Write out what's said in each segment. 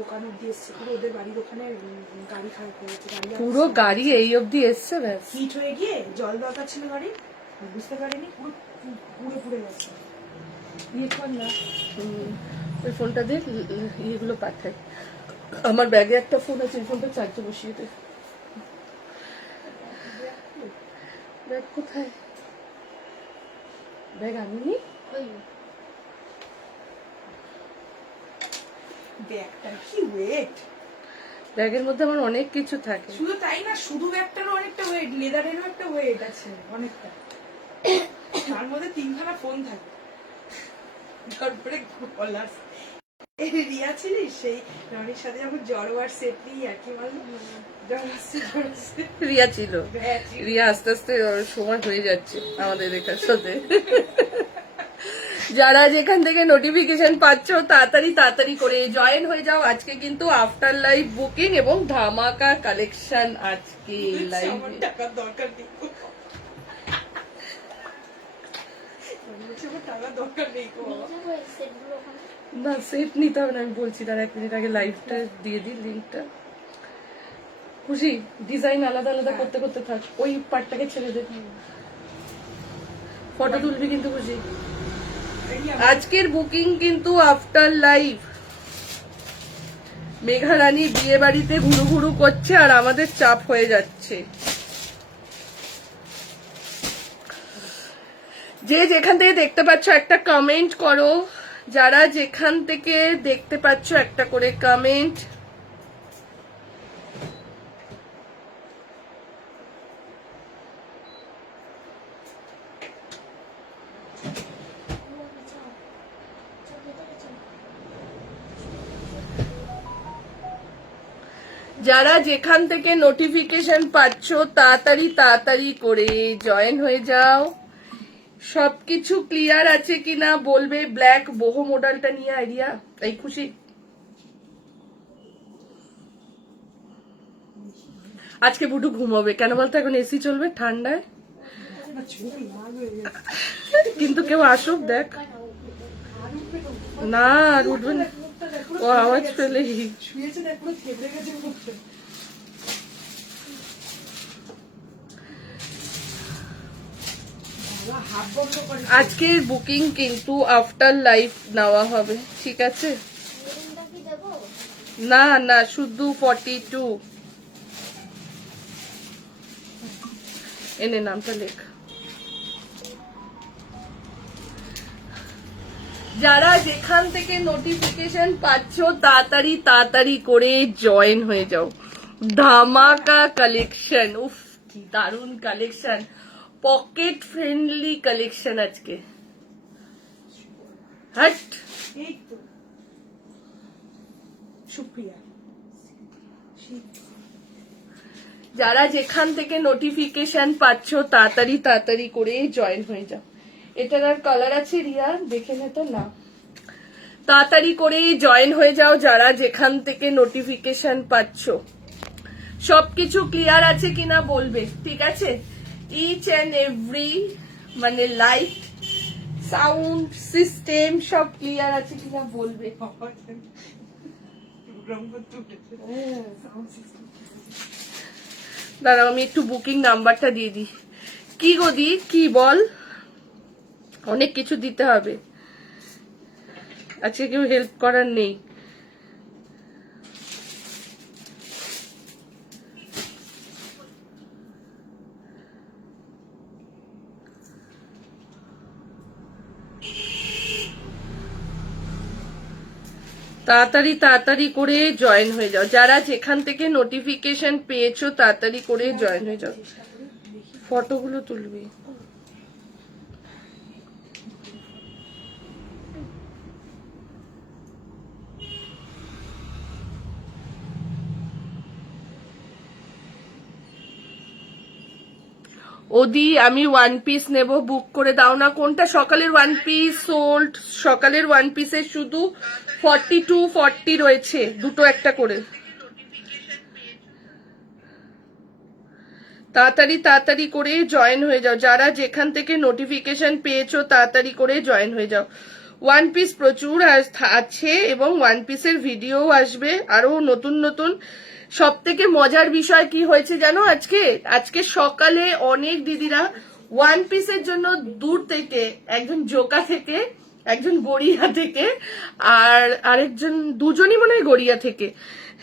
দোকান অব্দি এসছে, পুরো ওদের বাড়ির ওখানে গাড়ি খারাপ হয়ে গেছে, পুরো গাড়ি এই অব্দি এসছে, ব্যাস হিট হয়ে গিয়ে জল দরকার ছিল গাড়ি, বুঝতে পারিনি, পুরো পুড়ে পুড়ে গেছে। ইয়ে কর না, ওই ফোনটা দিয়ে ইয়েগুলো পাঠাই। আমার ব্যাগে একটা ফোন আছে, ওই ফোনটা চার্জে বসিয়ে দে। ব্যাগ কোথায়? ব্যাগ আনিনি? ব্যাগটা কি ওয়েট! ব্যাগের মধ্যে আমার অনেক কিছু থাকে। শুধু তাই না, শুধু ব্যাগটারও অনেকটা ওয়েট, লেদারেরও একটা ওয়েট আছে অনেকটা। তার মধ্যে 3খানা ফোন থাকে, তারপরে গলার রিয়া ছিলিস সেই রনির সাথে যখন জ্বর আর সেট নিই আর কি বল, রিয়া ছিল, রিয়া আস্তে আস্তে সময় হয়ে যাচ্ছে আমাদের দেখার সাথে। যারা যেখান থেকে নোটিফিকেশন পাচ্ছ তাড়াতাড়ি তাড়াতাড়ি করে জয়েন হয়ে যাও। আজকে কিন্তু আফটার লাইভ বুকিং এবং ধামাকা কালেকশন আজকে লাইভে। টাকার দরকার নেই, টাকার দরকার নেই না, সেট নিতে হবে না, আমি বলছি তার 1 মিনিট আগে লাইভটা দিয়ে দিই লিঙ্কটা। খুশি ডিজাইন আলাদা আলাদা করতে করতে থাক, ওই পার্টটাকে ছেড়ে দে, ফটো তুলবি কিন্তু খুশি। আজকের বুকিং কিন্তু আফটার লাইভ। মেঘা রানী বিয়ে বাড়িতে ঘুরু ঘুরু করছে আর আমাদের চাপ হয়ে যাচ্ছে। যে যেখান থেকে দেখতে পাচ্ছ একটা কমেন্ট করো, যারা যেখান থেকে দেখতে পাচ্ছ একটা করে কমেন্ট। যারা যেখান থেকে নোটিফিকেশন পাচ্ছ তাড়াতাড়ি তাড়াতাড়ি করে জয়েন হয়ে যাও। সবকিছু ক্লিয়ার আছে কিনা বলবে। ব্ল্যাক বহু মডেলটা নিয়ে আইডিয়া এই খুশি। আজকে বুটু ঘুমাবে কেন বলতো, এখন এসি চলবে ঠান্ডায়, কিন্তু কেউ আসুক দেখ। না আর উঠবে না, ও আওয়াজ পেলেই শুয়েছে না, পুরো থেবড়ে গেছে মুখটা। আজকের বুকিং কিন্তু আফটার লাইভ নেওয়া হবে, ঠিক আছে? না না, শুধু 42। এনে নামটা লেখ। যারা যেখান থেকে নোটিফিকেশন পাচ্ছ তাড়াতাড়ি তাড়াতাড়ি করে জয়েন হয়ে যাও। ধামাকা কালেকশন, উফ কি দারুণ কালেকশন, পকেট ফ্রেন্ডলি কালেকশন আজকে। হট এই তো সুপ্রিয়া, যারা যেখান থেকে নোটিফিকেশন পাচ্ছ তাড়াতাড়ি তাড়াতাড়ি করে জয়েন হয়ে যাও। এটার আর কালার আছে রিয়া, দেখে নে তো না। তাড়াতাড়ি করে জয়েন হয়ে যাও যারা যেখান থেকে নোটিফিকেশন পাচ্ছ। সবকিছু ক্লিয়ার আছে কিনা বলবে, ঠিক আছে? ইচ এন্ড এভরি মানে লাইট সাউন্ড সিস্টেম সব ক্লিয়ার আছে কিনা বলবে। দাঁড়াও আমি একটু বুকিং নাম্বারটা দিয়ে দিই। কি গো দি, কি বল? অনেক কিছু দিতে হবে, আজকে কেউ হেল্প করার নেই। তাড়াতাড়ি তাড়াতাড়ি করে জয়েন হয়ে যাও। যারা যেখান থেকে নোটিফিকেশন পেয়েছো তাড়াতাড়ি করে জয়েন হয়ে যাও। ফটোগুলো তুলবি। ওদি আমি 1 পিস নেব, বুক করে দাও না। কোনটা? সকালের 1 পিস সোল্ড। সকালের 1 পিসের শুধু 42 40 রয়েছে, দুটো একটা করে। তাড়াতাড়ি তাড়াতাড়ি করে জয়েন হয়ে যাও। যারা যেখান থেকে নোটিফিকেশন পেয়েছো তাড়াতাড়ি করে জয়েন হয়ে যাও। ওয়ান পিস প্রচুর আছে এবং ওয়ান পিসের ভিডিও আসবে আরো নতুন নতুন। সব থেকে মজার বিষয় কি হয়েছে জানো, আজকে সকালে অনেক দিদিরা ওয়ান পিসের জন্য দূর থেকে, একজন জোকা থেকে, একজন গড়িয়া থেকে, আর আরেকজন, দুজনই মনে হয় গড়িয়া থেকে,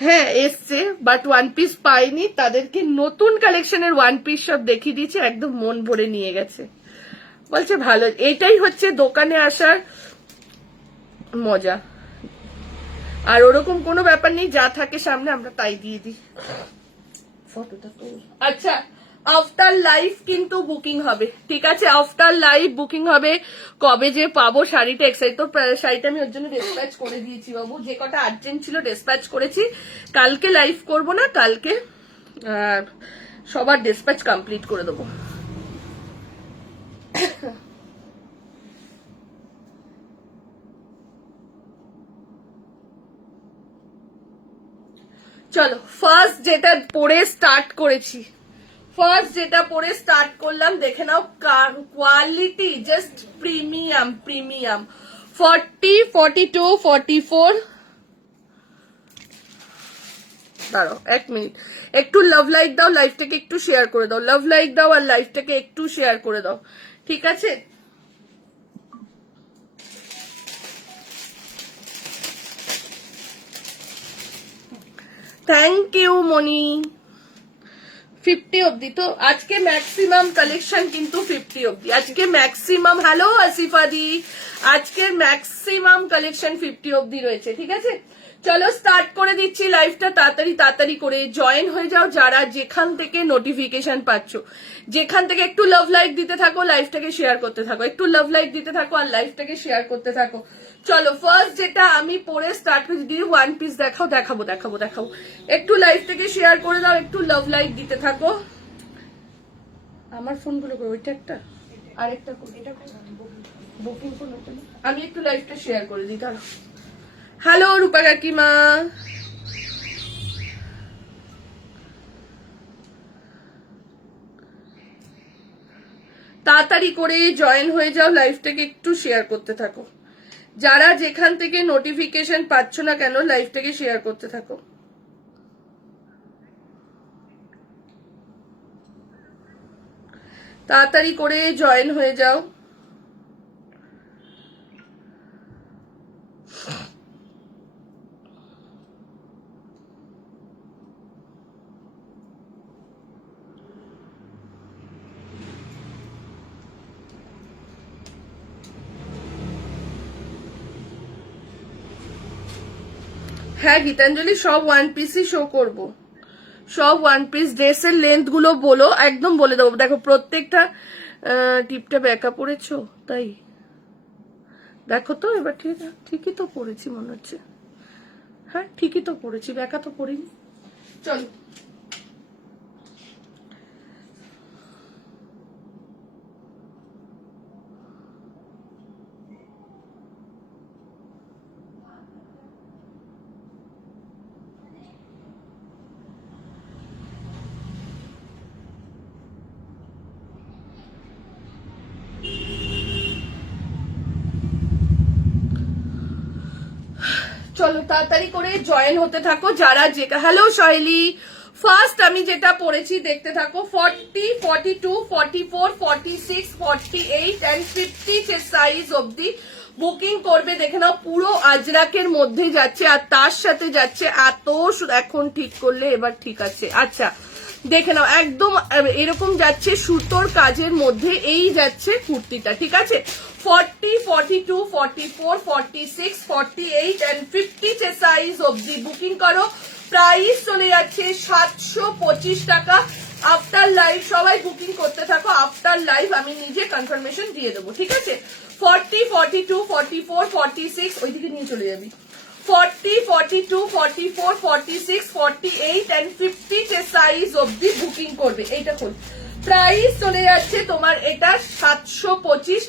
হ্যাঁ এসছে, বাট ওয়ান পিস পাইনি। তাদেরকে নতুন কালেকশনের ওয়ান পিস সব দেখিয়ে দিয়েছে, একদম মন ভরে নিয়ে গেছে, বলছে ভালো। এটাই হচ্ছে দোকানে আসার মজা, আর ওরকম কোনো ব্যাপার নেই, যা থাকে সামনে আমরা তাই দিয়ে দিই। ফটোটা তো আচ্ছা, আফটার লাইফ কিন্তু বুকিং হবে, ঠিক আছে? আফটার লাইফ বুকিং হবে। কবে যে পাবো শাড়িটা, এক্সাইট। তো শাড়িটা আমি ওর জন্য ডিসপ্যাচ করে দিয়েছি বাবু, যে কটা আর্জেন্ট ছিল ডিসপ্যাচ করেছি। কালকে লাইভ করব না, কালকে সবার ডিসপ্যাচ কমপ্লিট করে দেবো। চলো ফার্স্ট যেটা পরে স্টার্ট করলাম, দেখে নাও, কোয়ালিটি জাস্ট প্রিমিয়াম 40, 42, 44। দাঁড়াও 1 মিনিট, একটু লাভ লাইক দাও, লাইভটাকে একটু শেয়ার করে দাও, লাভ লাইক দাও আর লাইভটাকে একটু শেয়ার করে দাও, ঠিক আছে? থ্যাংক ইউ মনি। 50 অব্দি তো আজকে ম্যাক্সিমাম কালেকশন, কিন্তু 50 অব্দি আজকে ম্যাক্সিমাম। হ্যালো আসিফাদি, আজকের ম্যাক্সিমাম কালেকশন 50 অব্দি রয়েছে, ঠিক আছে? চলো স্টার্ট করে দিচ্ছি লাইভটা, তাড়াতাড়ি করে জয়েন হয়ে যাও যারা যেখান থেকে নোটিফিকেশন পাচ্ছ, যেখান থেকে। একটু লাভ লাইক দিতে থাকো, লাইভটাকে শেয়ার করতে থাকো, একটু লাভ লাইক দিতে থাকো আর লাইভটাকে শেয়ার করতে থাকো। চলো ফার্স্ট যেটা আমি পরে স্টার্ট করছি, দিদি ওয়ান পিস দেখাবো। একটু লাইভটাকে শেয়ার করে দাও, একটু লাভ লাইক দিতে থাকো। আমার ফোনগুলো করে, ওইটা একটা, আরেকটা বুকিং ফোন, আমি একটু লাইভটা শেয়ার করে দিই। দাঁড়াও। হ্যালো রূপা কাকিমা, তাড়াতাড়ি করে জয়েন হয়ে যাও, লাইভটাকে একটু শেয়ার করতে থাকো। যারা যেখান থেকে নোটিফিকেশন পাচ্ছ না কেন, লাইভটাকে শেয়ার করতে থাকো। তাড়াতাড়ি করে জয়েন হয়ে যাও। হ্যাঁ গীতাঞ্জলি, সব ওয়ান পিসই শো করবো, সব ওয়ান পিস। ড্রেসের লেন্থ গুলো বলো, একদম বলে দেবো। দেখো প্রত্যেকটা টিপটা ব্যাকা পড়েছো, তাই দেখো তো এবার, ঠিকই তো পড়েছি মনে হচ্ছে। হ্যাঁ ঠিকই তো পড়েছি, ব্যাকা তো পড়িনি। চলো চলো তাড়াতাড়ি করে জয়েন হতে থাকো যারা যে। হ্যালো শৈলী, ফার্স্ট আমি যেটা পড়েছি দেখতে থাকো। 40, 42, 44, 46, 48 and 50 সাইজ অব্দি বুকিং করবে। দেখে নাও পুরো আজরাকের মধ্যে যাচ্ছে, আর তার সাথে যাচ্ছে এত, এখন ঠিক করলে এবার ঠিক আছে। আচ্ছা দেখে নাও একদম এরকম যাচ্ছে সুতোর কাজের মধ্যে, এই যাচ্ছে কুর্তিটা, ঠিক আছে? 40, 42, 44, 46, 48 and 50 সাইজ অব্দি বুকিং করো। প্রাইস চলে যাচ্ছে 725 টাকা। আফটার লাইভ সবাই বুকিং করতে থাকো, আফটার লাইভ আমি নিজে কনফার্মেশন দিয়ে দেবো, ঠিক আছে? 40, 42, 44, 46, ওইদিকে নিয়ে চলে যাবি। 40, 42, 44, 46, 48 and 50 সাইজ অব্দি বুকিং করবে। এইটা খোল। প্রাইস চলে যাচ্ছে তোমার এটা 725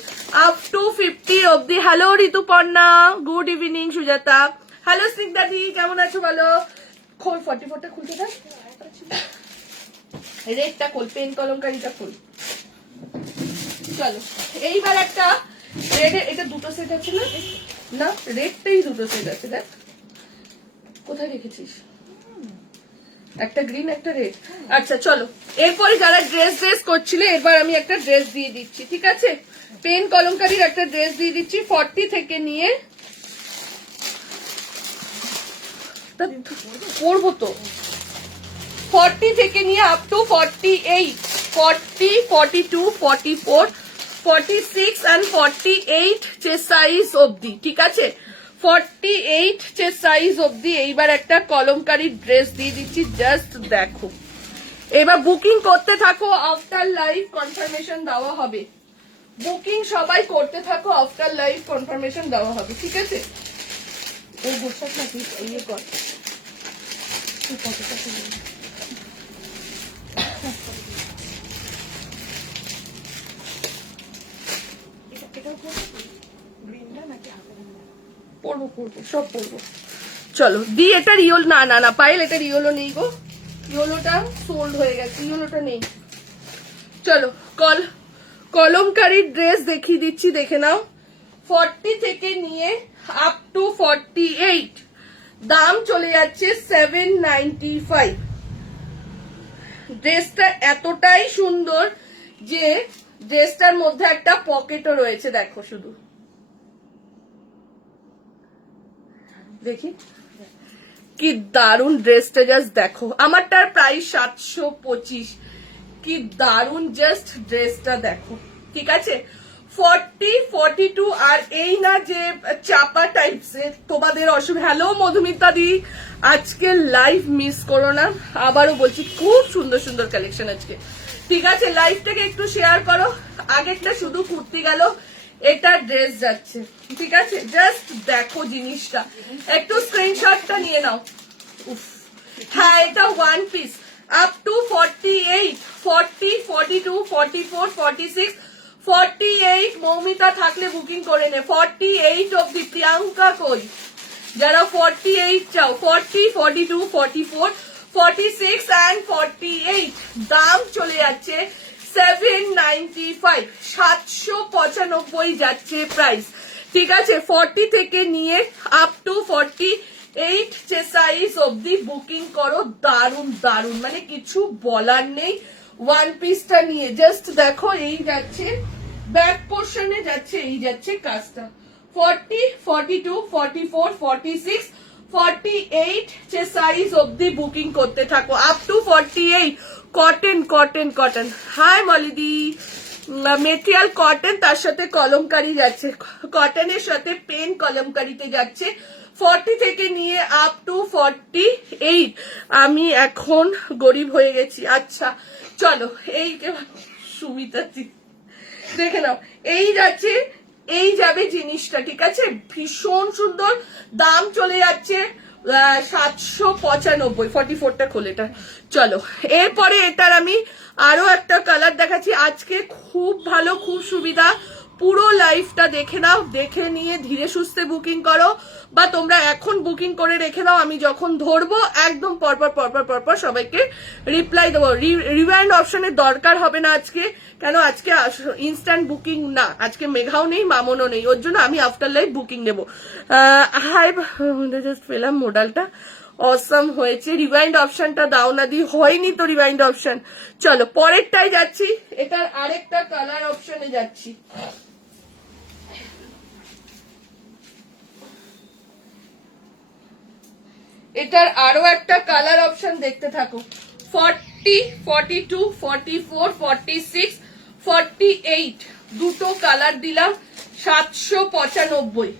আপ টু 50 অব্দি। Hello Rituparna, good evening. Sujata, hello স্নিগ্ধাদি, কেমন আছো বলো? খোল 44টা খুলতে থাক, রেডটা খোল, পেন কলমকারিটা খোল। চলো এইবার একটা রেডে এটা দুটো সেট আছে না? না, রেডটাই দুটো সেট আছে, দেখ কোথায় রেখেছিস, একটা গ্রিন একটা রেড। আচ্ছা চলো, এরপরে যারা ড্রেস করছিলে, এবার আমি একটা ড্রেস দিয়ে দিচ্ছি, ঠিক আছে? পেন কলমকারীর একটা ড্রেস দিয়ে দিচ্ছি 40 থেকে নিয়ে, পরবো তো 40 থেকে নিয়ে আপ টু 48, 40, 42, 44, 46 and 48 যে সাইজ অবধি, ঠিক আছে? 48 যে সাইজ অবধি এইবার একটা কলমকারী ড্রেস দিয়ে দিচ্ছি, জাস্ট দেখো। এবার বুকিং করতে থাকো, আফটার লাইভ কনফার্মেশন দেওয়া হবে। বুকিং সবাই করতে থাকো, আফটার লাইভ কনফার্মেশন দেওয়া হবে, ঠিক আছে? ও গোছাক না তুই ইয়ে কর। পড়বো সব পড়বো। চলো দি, এটা রিওল না না না পাইল, এটা রিওলো নেই গো, ইয়োলোটা সোল্ড হয়ে গেছে, ইয়োলোটা নেই। চলো কলমকারীর ড্রেস দেখিয়ে দিচ্ছি, দেখে নাও। 40 থেকে নিয়ে আপ টু 48, দাম চলে যাচ্ছে 795। ড্রেসটা এতটাই সুন্দর যে ড্রেসটার মধ্যে একটা পকেটও রয়েছে, দেখো শুধু, দেখি কি দারুন ড্রেসটা, জাস্ট দেখো। আমারটার প্রাইস 725, কি দারুন জাস্ট ড্রেসটা দেখো, ঠিক আছে? 40, 42 আর এই না যে চাপা টাইপসের তোমাদের অসুবিধা। হ্যালো মধুমিতা দি, আজকে লাইভ মিস করো না, আবারও বলছি খুব সুন্দর সুন্দর কালেকশন আজকে, ঠিক আছে? লাইভটাকে একটু শেয়ার করো। আগেরটা শুধু কুর্তি গেল, এটা ড্রেস যাচ্ছে, ঠিক আছে? জাস্ট দেখো জিনিসটা, একটু স্ক্রিনশটটা নিয়ে নাও। উফ, হ্যাঁ এটা one piece up to 48, 40, 42, 44, 46, 48 Moumita থাকলে বুকিং করে নে। 48 অব্দি প্রিয়াঙ্কা কই, যারা 48 চাও, 40, 42, 44, 46 and 48, দাম চলে যাচ্ছে 795, 795 যাচ্ছে প্রাইস, ঠিক আছে? 40 থেকে নিয়ে আপ টু 48 যে সাইজ অব্দি বুকিং করো। দারুন দারুন, মানে কিছু বলার নেই। ওয়ান পিসটা নিয়ে জাস্ট দেখো, এই যাচ্ছে ব্যাক পোর্শনে, যাচ্ছে এই যাচ্ছে কাজটা। 40, 42, 44, 46, 48 যে সাইজ অব্দি বুকিং করতে থাকো, up to 48। Cotton cotton cotton, hi মলিদি, মেটেরিয়াল কটন, তার সাথে কলমকারি যাচ্ছে, কটনের সাথে পেন কলমকারিতে যাচ্ছে। 40 থেকে নিয়ে আপ টু 48। আমি এখন গরিব হয়ে গেছি। আচ্ছা চলো, এই সুমিতা দেখে নাও, এই যাচ্ছে, এই যাবে জিনিসটা, ঠিক আছে? ভীষণ সুন্দর, দাম চলে যাচ্ছে 795। 44টা খোলেটা। চলো এরপরে এটার আমি আরো একটা কালার দেখাচ্ছি। আজকে খুব ভালো, খুব সুবিধা, পুরো লাইফটা দেখে নাও, দেখে নিয়ে ধীরে সুস্থে বুকিং করো, বা তোমরা এখন বুকিং করে রেখে দাও, আমি যখন ধরবো একদম পরপর পরপর পরপর সবাইকে রিপ্লাই দেবো। রিওয়াইন্ড অপশনের দরকার হবে না আজকে, কেন আজকে ইনস্ট্যান্ট বুকিং না, আজকে মেঘাও নেই, মামনও নেই, ওর জন্য আমি আফটার লাইভ বুকিং নেবো। হাই, জাস্ট পেলাম মডেলটা অসম হয়েছে। রিওয়াইন্ড অপশনটা দাও না দি, হয়নি তো রিওয়াইন্ড অপশন। চলো পরেরটাই যাচ্ছি, এটার আরেকটা কালার অপশনে যাচ্ছি। এটার আরো একটা কালার অপশন দেখতে থাকো। 40, 42, 44, 46, 48 দুটো কালার দিলাম 795।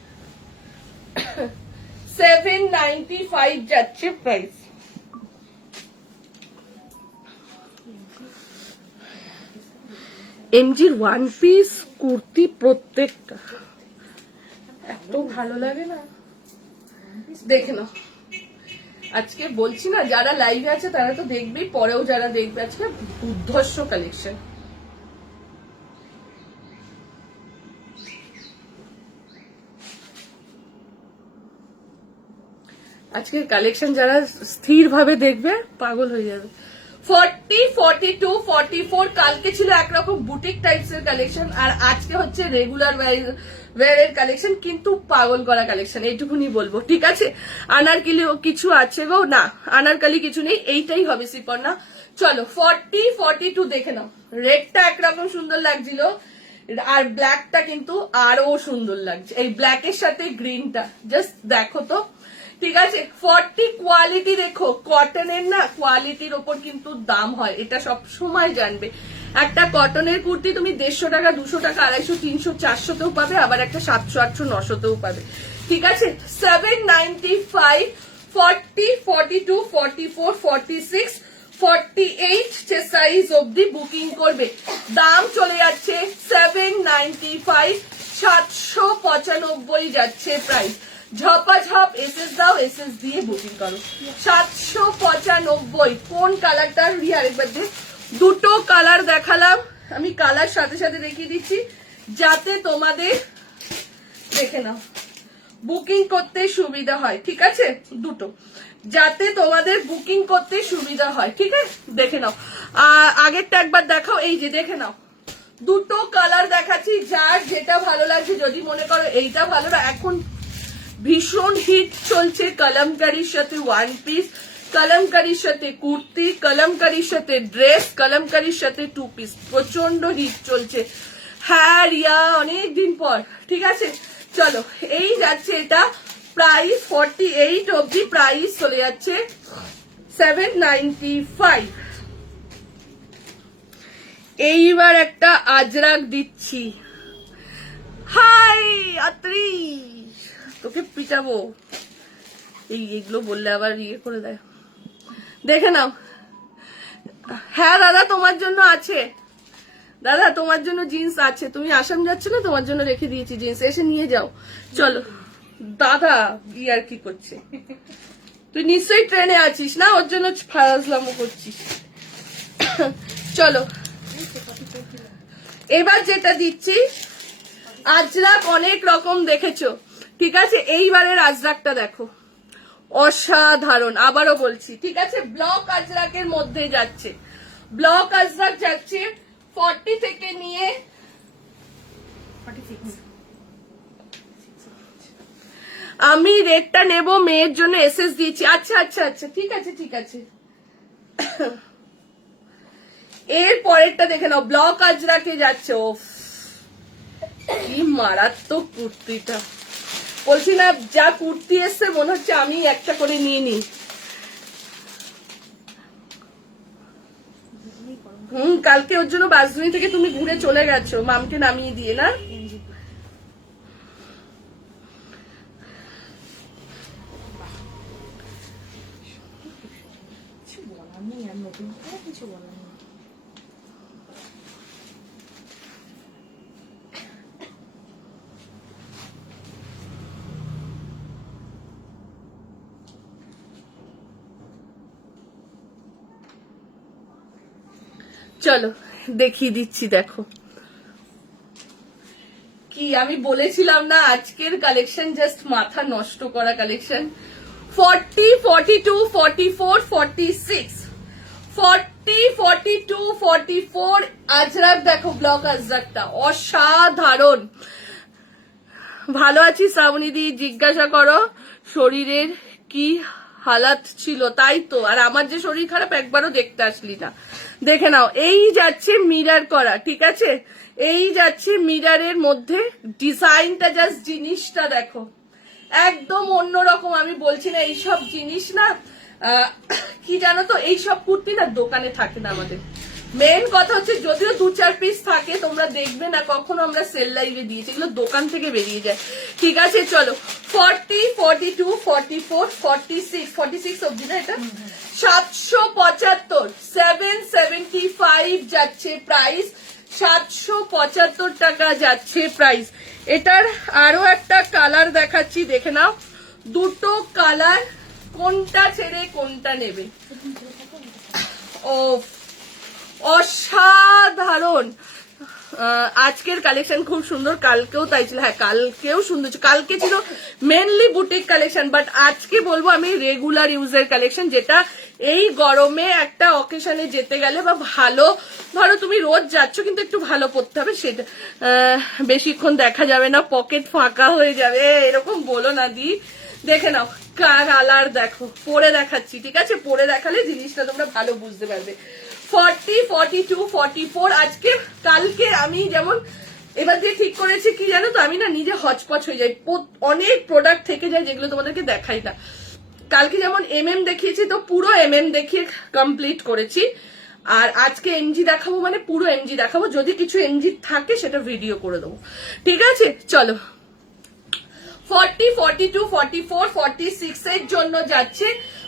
795 যাচ্ছে প্রাইস। এমজির ওয়ান পিস কুর্তি প্রত্যেকটা এত ভালো লাগে না, দেখে নাও। আজকে বলছি না, যারা লাইভে আছে তারা তো দেখবেই, পরেও যারা দেখবে, আজকে দুর্ধর্ষ কালেকশন। আজকের কালেকশন যারা স্থির ভাবে দেখবে পাগল হয়ে যাবে। 40, 42, 44 কালকে ছিল একরকম বুটিক টাইপস এর কালেকশন, আর আজকে হচ্ছে রেগুলার ওয়্যারের কালেকশন, কিন্তু পাগল করা কালেকশন, এইটুকুনি বলবো। ঠিক আছে, আনারকলি কিছু আছে গো? না, আনারকলি কিছু নেই, এইটাই হবে শ্রীপর্ণা। চলো 40, 42 দেখে নাও। রেডটা একরকম সুন্দর লাগছিল, আর ব্ল্যাকটা কিন্তু আরো সুন্দর লাগছে, এই ব্ল্যাকের সাথে গ্রিনটা জাস্ট দেখো তো। ঠিক আছে, 40 কোয়ালিটি দেখো, কটনের না কোয়ালিটির ওপর কিন্তু দাম হয়, এটা সব সময় জানবে। একটা কটনের কুর্তি তুমি 150 টাকা, 200 টাকা, 250, 300, 400তেও পাবে, আবার একটা 700, 800, 900তেও পাবে। ঠিক আছে, 795, 40, 42, 44, 46, 48 যে সাইজ অবধি বুকিং করবে। দাম চলে যাচ্ছে 795, 795 যাচ্ছে প্রাইস। ঝপাঝপ এসএস দাও, এসএস দিয়ে বুকিং করো। 795। কোন কালারটা রিয়া আরেকবার দে। দুটো কালার দেখালাম আমি, কালার সাথে সাথে দেখিয়ে দিচ্ছি যাতে তোমাদের দেখে নাও বুকিং করতে সুবিধা হয়। ঠিক আছে, দুটো যাতে তোমাদের বুকিং করতে সুবিধা হয়। ঠিক আছে, দেখে নাও। আগেরটা একবার দেখাও, এই যে দেখে নাও, দুটো কালার দেখাচ্ছি, যার যেটা ভালো লাগছে। যদি মনে করো এইটা ভালো না, এখন ভীষণ হিট চলছে কলমকারীর সাথে ওয়ান পিস, কলমকারীর সাথে কুর্তি, কলমকারীর সাথে ড্রেস, কলমকারীর সাথে 2 পিস, প্রচন্ড হিট চলছে। হ্যাঁ রিয়া, অনেকদিন পর। ঠিক আছে, চলো এই যাচ্ছে এটা প্রাইস 48 অবধি, প্রাইস চলে যাচ্ছে 795। এইবার একটা আজরাক দিচ্ছি। হাই আত্রি, তোকে পিটাবো, এইগুলো বললে আবার ইয়ে করে দেয়। দেখে নাও। হ্যাঁ দাদা, তোমার জন্য আছে, দাদা তোমার জন্য জিন্স আছে, তুমি আসাম যাচ্ছ না, তোমার জন্য রেখে দিয়েছি জিন্স, এসে নিয়ে যাও। চলো দাদা, আর কি করছে, তুই নিশ্চয়ই ট্রেনে আছিস না, ওর জন্য ফাজলামো করছিস। চলো এবার যেটা দিচ্ছি, আজরাক অনেক রকম দেখেছো। ঠিক আছে, এইবারের আজরাকটা দেখো, অসাধারণ, আবারও বলছি। ঠিক আছে, ব্লক আজরাকের মধ্যে যাচ্ছে, ব্লক আজরাক যাচ্ছে 40 থেকে নিয়ে 46। আমি রেটটা নেব, মেয়ের জন্য এসএস দিয়েছি। আচ্ছা আচ্ছা আচ্ছা, ঠিক আছে ঠিক আছে। এর পরেরটা দেখে নাও, ব্লক আজরাকে যাচ্ছে। ও কি মারাত্মক কুর্তিটা, বলছি না, যা কুর্তি এসছে মনে হচ্ছে আমি একটা করে নিয়ে নিই। কালকে ওর জন্য বাসগুনি থেকে তুমি ঘুরে চলে গেছো মামকে নামিয়ে দিয়ে, না? কিছু বলার নেই, আর নতুন করে কিছু বলার নেই। চলো দেখিয়ে দিচ্ছি, দেখো কি আমি বলেছিলাম না, আজকের কালেকশন জাস্ট মাথা নষ্ট করা কালেকশন। 40, 42, 44, 46, 40, 42, 44 আজরাক দেখো, ব্লক আজরাকটা অসাধারণ। ভালো আছি শ্রাবণী দি, জিজ্ঞাসা করো শরীরের কি হালাত ছিল, তাই তো। আর আমার যে শরীর খারাপ, একবারও দেখতে আসলি না। দেখে নাও, এই যাচ্ছে মিরার করা। ঠিক আছে, এই যাচ্ছে মিরারের মধ্যে, ডিজাইনটা জাস্ট, জিনিসটা দেখো একদম অন্যরকম। আমি বলছি না, এইসব জিনিস না কি জানো তো, এইসব কুর্তি না দোকানে থাকে না আমাদের। মেন কথা হচ্ছে, যদিও 2-4 পিস থাকে, তোমরা দেখবে না কখনো আমরা সেল লাইভে দিয়েছি, এগুলো দোকান থেকে বেরিয়ে যায়। ঠিক আছে, চলো 40, 42, 44, 46, 46 অব্দি না, এটা 775, 775 যাচ্ছে প্রাইস, 775 টাকা যাচ্ছে প্রাইস। এটার আরো একটা কালার দেখাচ্ছি, দেখে নাও, দুটো কালার, কোনটা ছেড়ে কোনটা নেবে। ও অসাধারণ, আজকের কালেকশন খুব সুন্দর, কালকেও তাই ছিল। হ্যাঁ, কালকেও সুন্দর ছিল, কালকে ছিল মেনলি বুটিক কালেকশন, বাট আজকে বলবো আমি রেগুলার ইউজের কালেকশন, যেটা এই গরমে একটা অকেশনে যেতে গেলে বা ভালো, ধরো তুমি রোজ যাচ্ছ কিন্তু একটু ভালো পড়তে হবে, সেটা বেশিক্ষণ দেখা যাবে না, পকেট ফাঁকা হয়ে যাবে, এরকম বলো না দি। দেখে নাও কালার দেখো, পরে দেখাচ্ছি, ঠিক আছে? পরে দেখালে জিনিসটা তোমরা ভালো বুঝতে পারবে। 40, 42, 44 আজকে কালকে আমি যেমন এবার দিয়ে ঠিক করেছি কি জানো তো, আমি না নিজে হচপচ হয়ে যাই, অনেক প্রোডাক্ট থেকে যায় যেগুলো তোমাদেরকে দেখাই না। কালকে যেমন দেখিয়েছি, তো পুরো দেখিয়ে কমপ্লিট করেছি, আর আজকে এমজি দেখাবো, মানে পুরো এমজি দেখাবো, যদি কিছু এমজি থাকে সেটা ভিডিও করে দেবো, ঠিক আছে? চলো 40, 42, 44, 46 এর জন্য যাচ্ছে,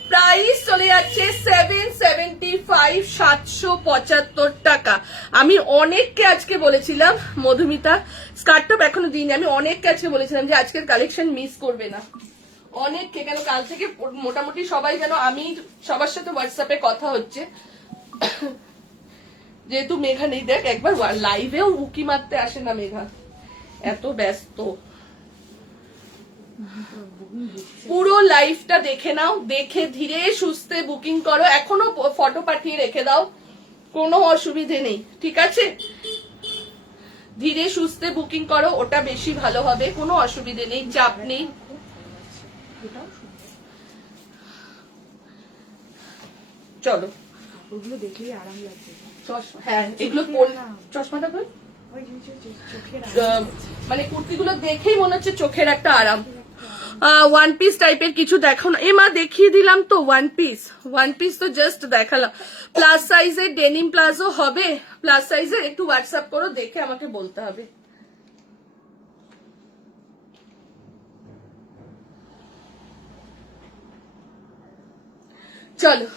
প্রাইস চলে যাচ্ছে 775, 775 টাকা। আমি অনেককে আজকে বলেছিলাম, মধুমিতা স্কার্টটপ এখনো দিইনি, আমি অনেককে আজকে বলেছিলাম যে আজকের কালেকশন মিস করবে না, অনেককে, কেন কাল থেকে মোটামুটি সবাই যেন, আমি সবার সাথে হোয়াটসঅ্যাপে কথা হচ্ছে, যেহেতু মেঘা নেই, দেখ একবার লাইভেও উকি মারতে আসে না মেঘা, এত ব্যস্ত। পুরো লাইভটা দেখে নাও, দেখে ধীরে সুস্থে বুকিং করো, এখনো ফটো পাঠিয়ে রেখে দাও, কোনো অসুবিধে নেই, ঠিক আছে? ধীরে সুস্থে বুকিং করো, ওটা বেশি ভালো হবে, কোনো অসুবিধে নেই, চাপ নেই। চলো, ওগুলো দেখলেই আরাম লাগছে। হ্যাঁ এগুলো চশমাটা কই, মানে কুর্তিগুলো দেখেই মনে হচ্ছে চোখের একটা আরাম। ওয়ান পিস টাইপের কিছু দেখো না, মা দেখিয়ে দিলাম তো, ওয়ান পিস তো জাস্ট দেখালাম। প্লাস সাইজের ডেনিম প্লাজো হবে, প্লাস সাইজের একটু হোয়াটসঅ্যাপ করো, দেখে আমাকে বলতে হবে। চলো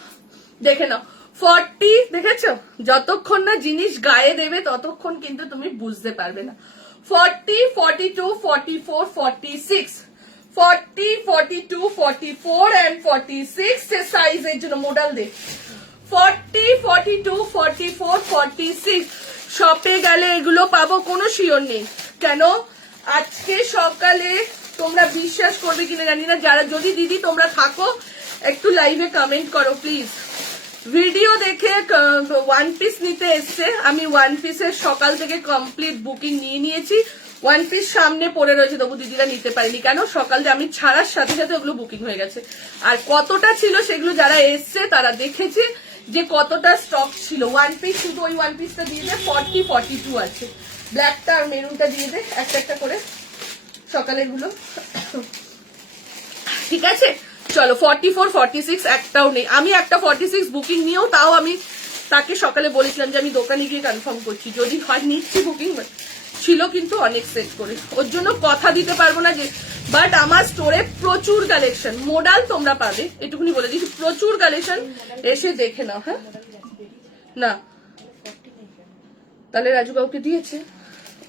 দেখে নাও, 40 দেখেছো, যতক্ষণ না জিনিস গায়ে দেবে ততক্ষণ কিন্তু তুমি বুঝতে পারবে না। 40, 42, 44, 46, 40, 42, 44 and 46 সাইজের জন্য মডেল দে। 40, 42, 44, 46 শপে গেলে এগুলো পাবো, কোনো শিওর নেই। কেন আজকে সকালে, তোমরা বিশ্বাস করবে কিনা জানি না, যারা যদি দিদি তোমরা থাকো একটু লাইভে কমেন্ট করো প্লিজ। ভিডিও দেখে ওয়ান পিস নিতে এসছে, আমি ওয়ান পিসের সকাল থেকে কমপ্লিট বুকিং নিয়ে নিয়েছি, ওয়ান পিস সামনে পড়ে রয়েছে, তবু দিদিরা নিতে পারিনি, কেন সকালে আমি ছাড়ার সাথে সাথে ওগুলো বুকিং হয়ে গেছে। আর কতটা ছিল সেগুলো যারা এসছে তারা দেখেছে যে কতটা স্টক ছিল। ওয়ান পিস শুধু ওই ওয়ান পিসটা দিয়ে দে, 40, 42 আছে, ব্ল্যাকটা আর মেরুনটা দিয়ে দে, একটা একটা করে সকালের গুলো, ঠিক আছে? চলো 44, 46 একটাও নেই, আমি একটা 46 বুকিং নিয়েও, তাও আমি তাকে সকালে বলেছিলাম যে আমি দোকানে গিয়ে কনফার্ম করছি, যদি হয় নিচ্ছি বুকিং, ছিল কিন্তু অনেক সেট করে, ওর জন্য কথা দিতে পারবো না যে। বাট আমার স্টোরে প্রচুর কালেকশন, মোডাল তোমরা পাবে, এটুকুনি বলে দিচ্ছি, প্রচুর কালেকশন, এসে দেখে নাও। হ্যাঁ না, তাহলে রাজু কাউকে দিয়েছে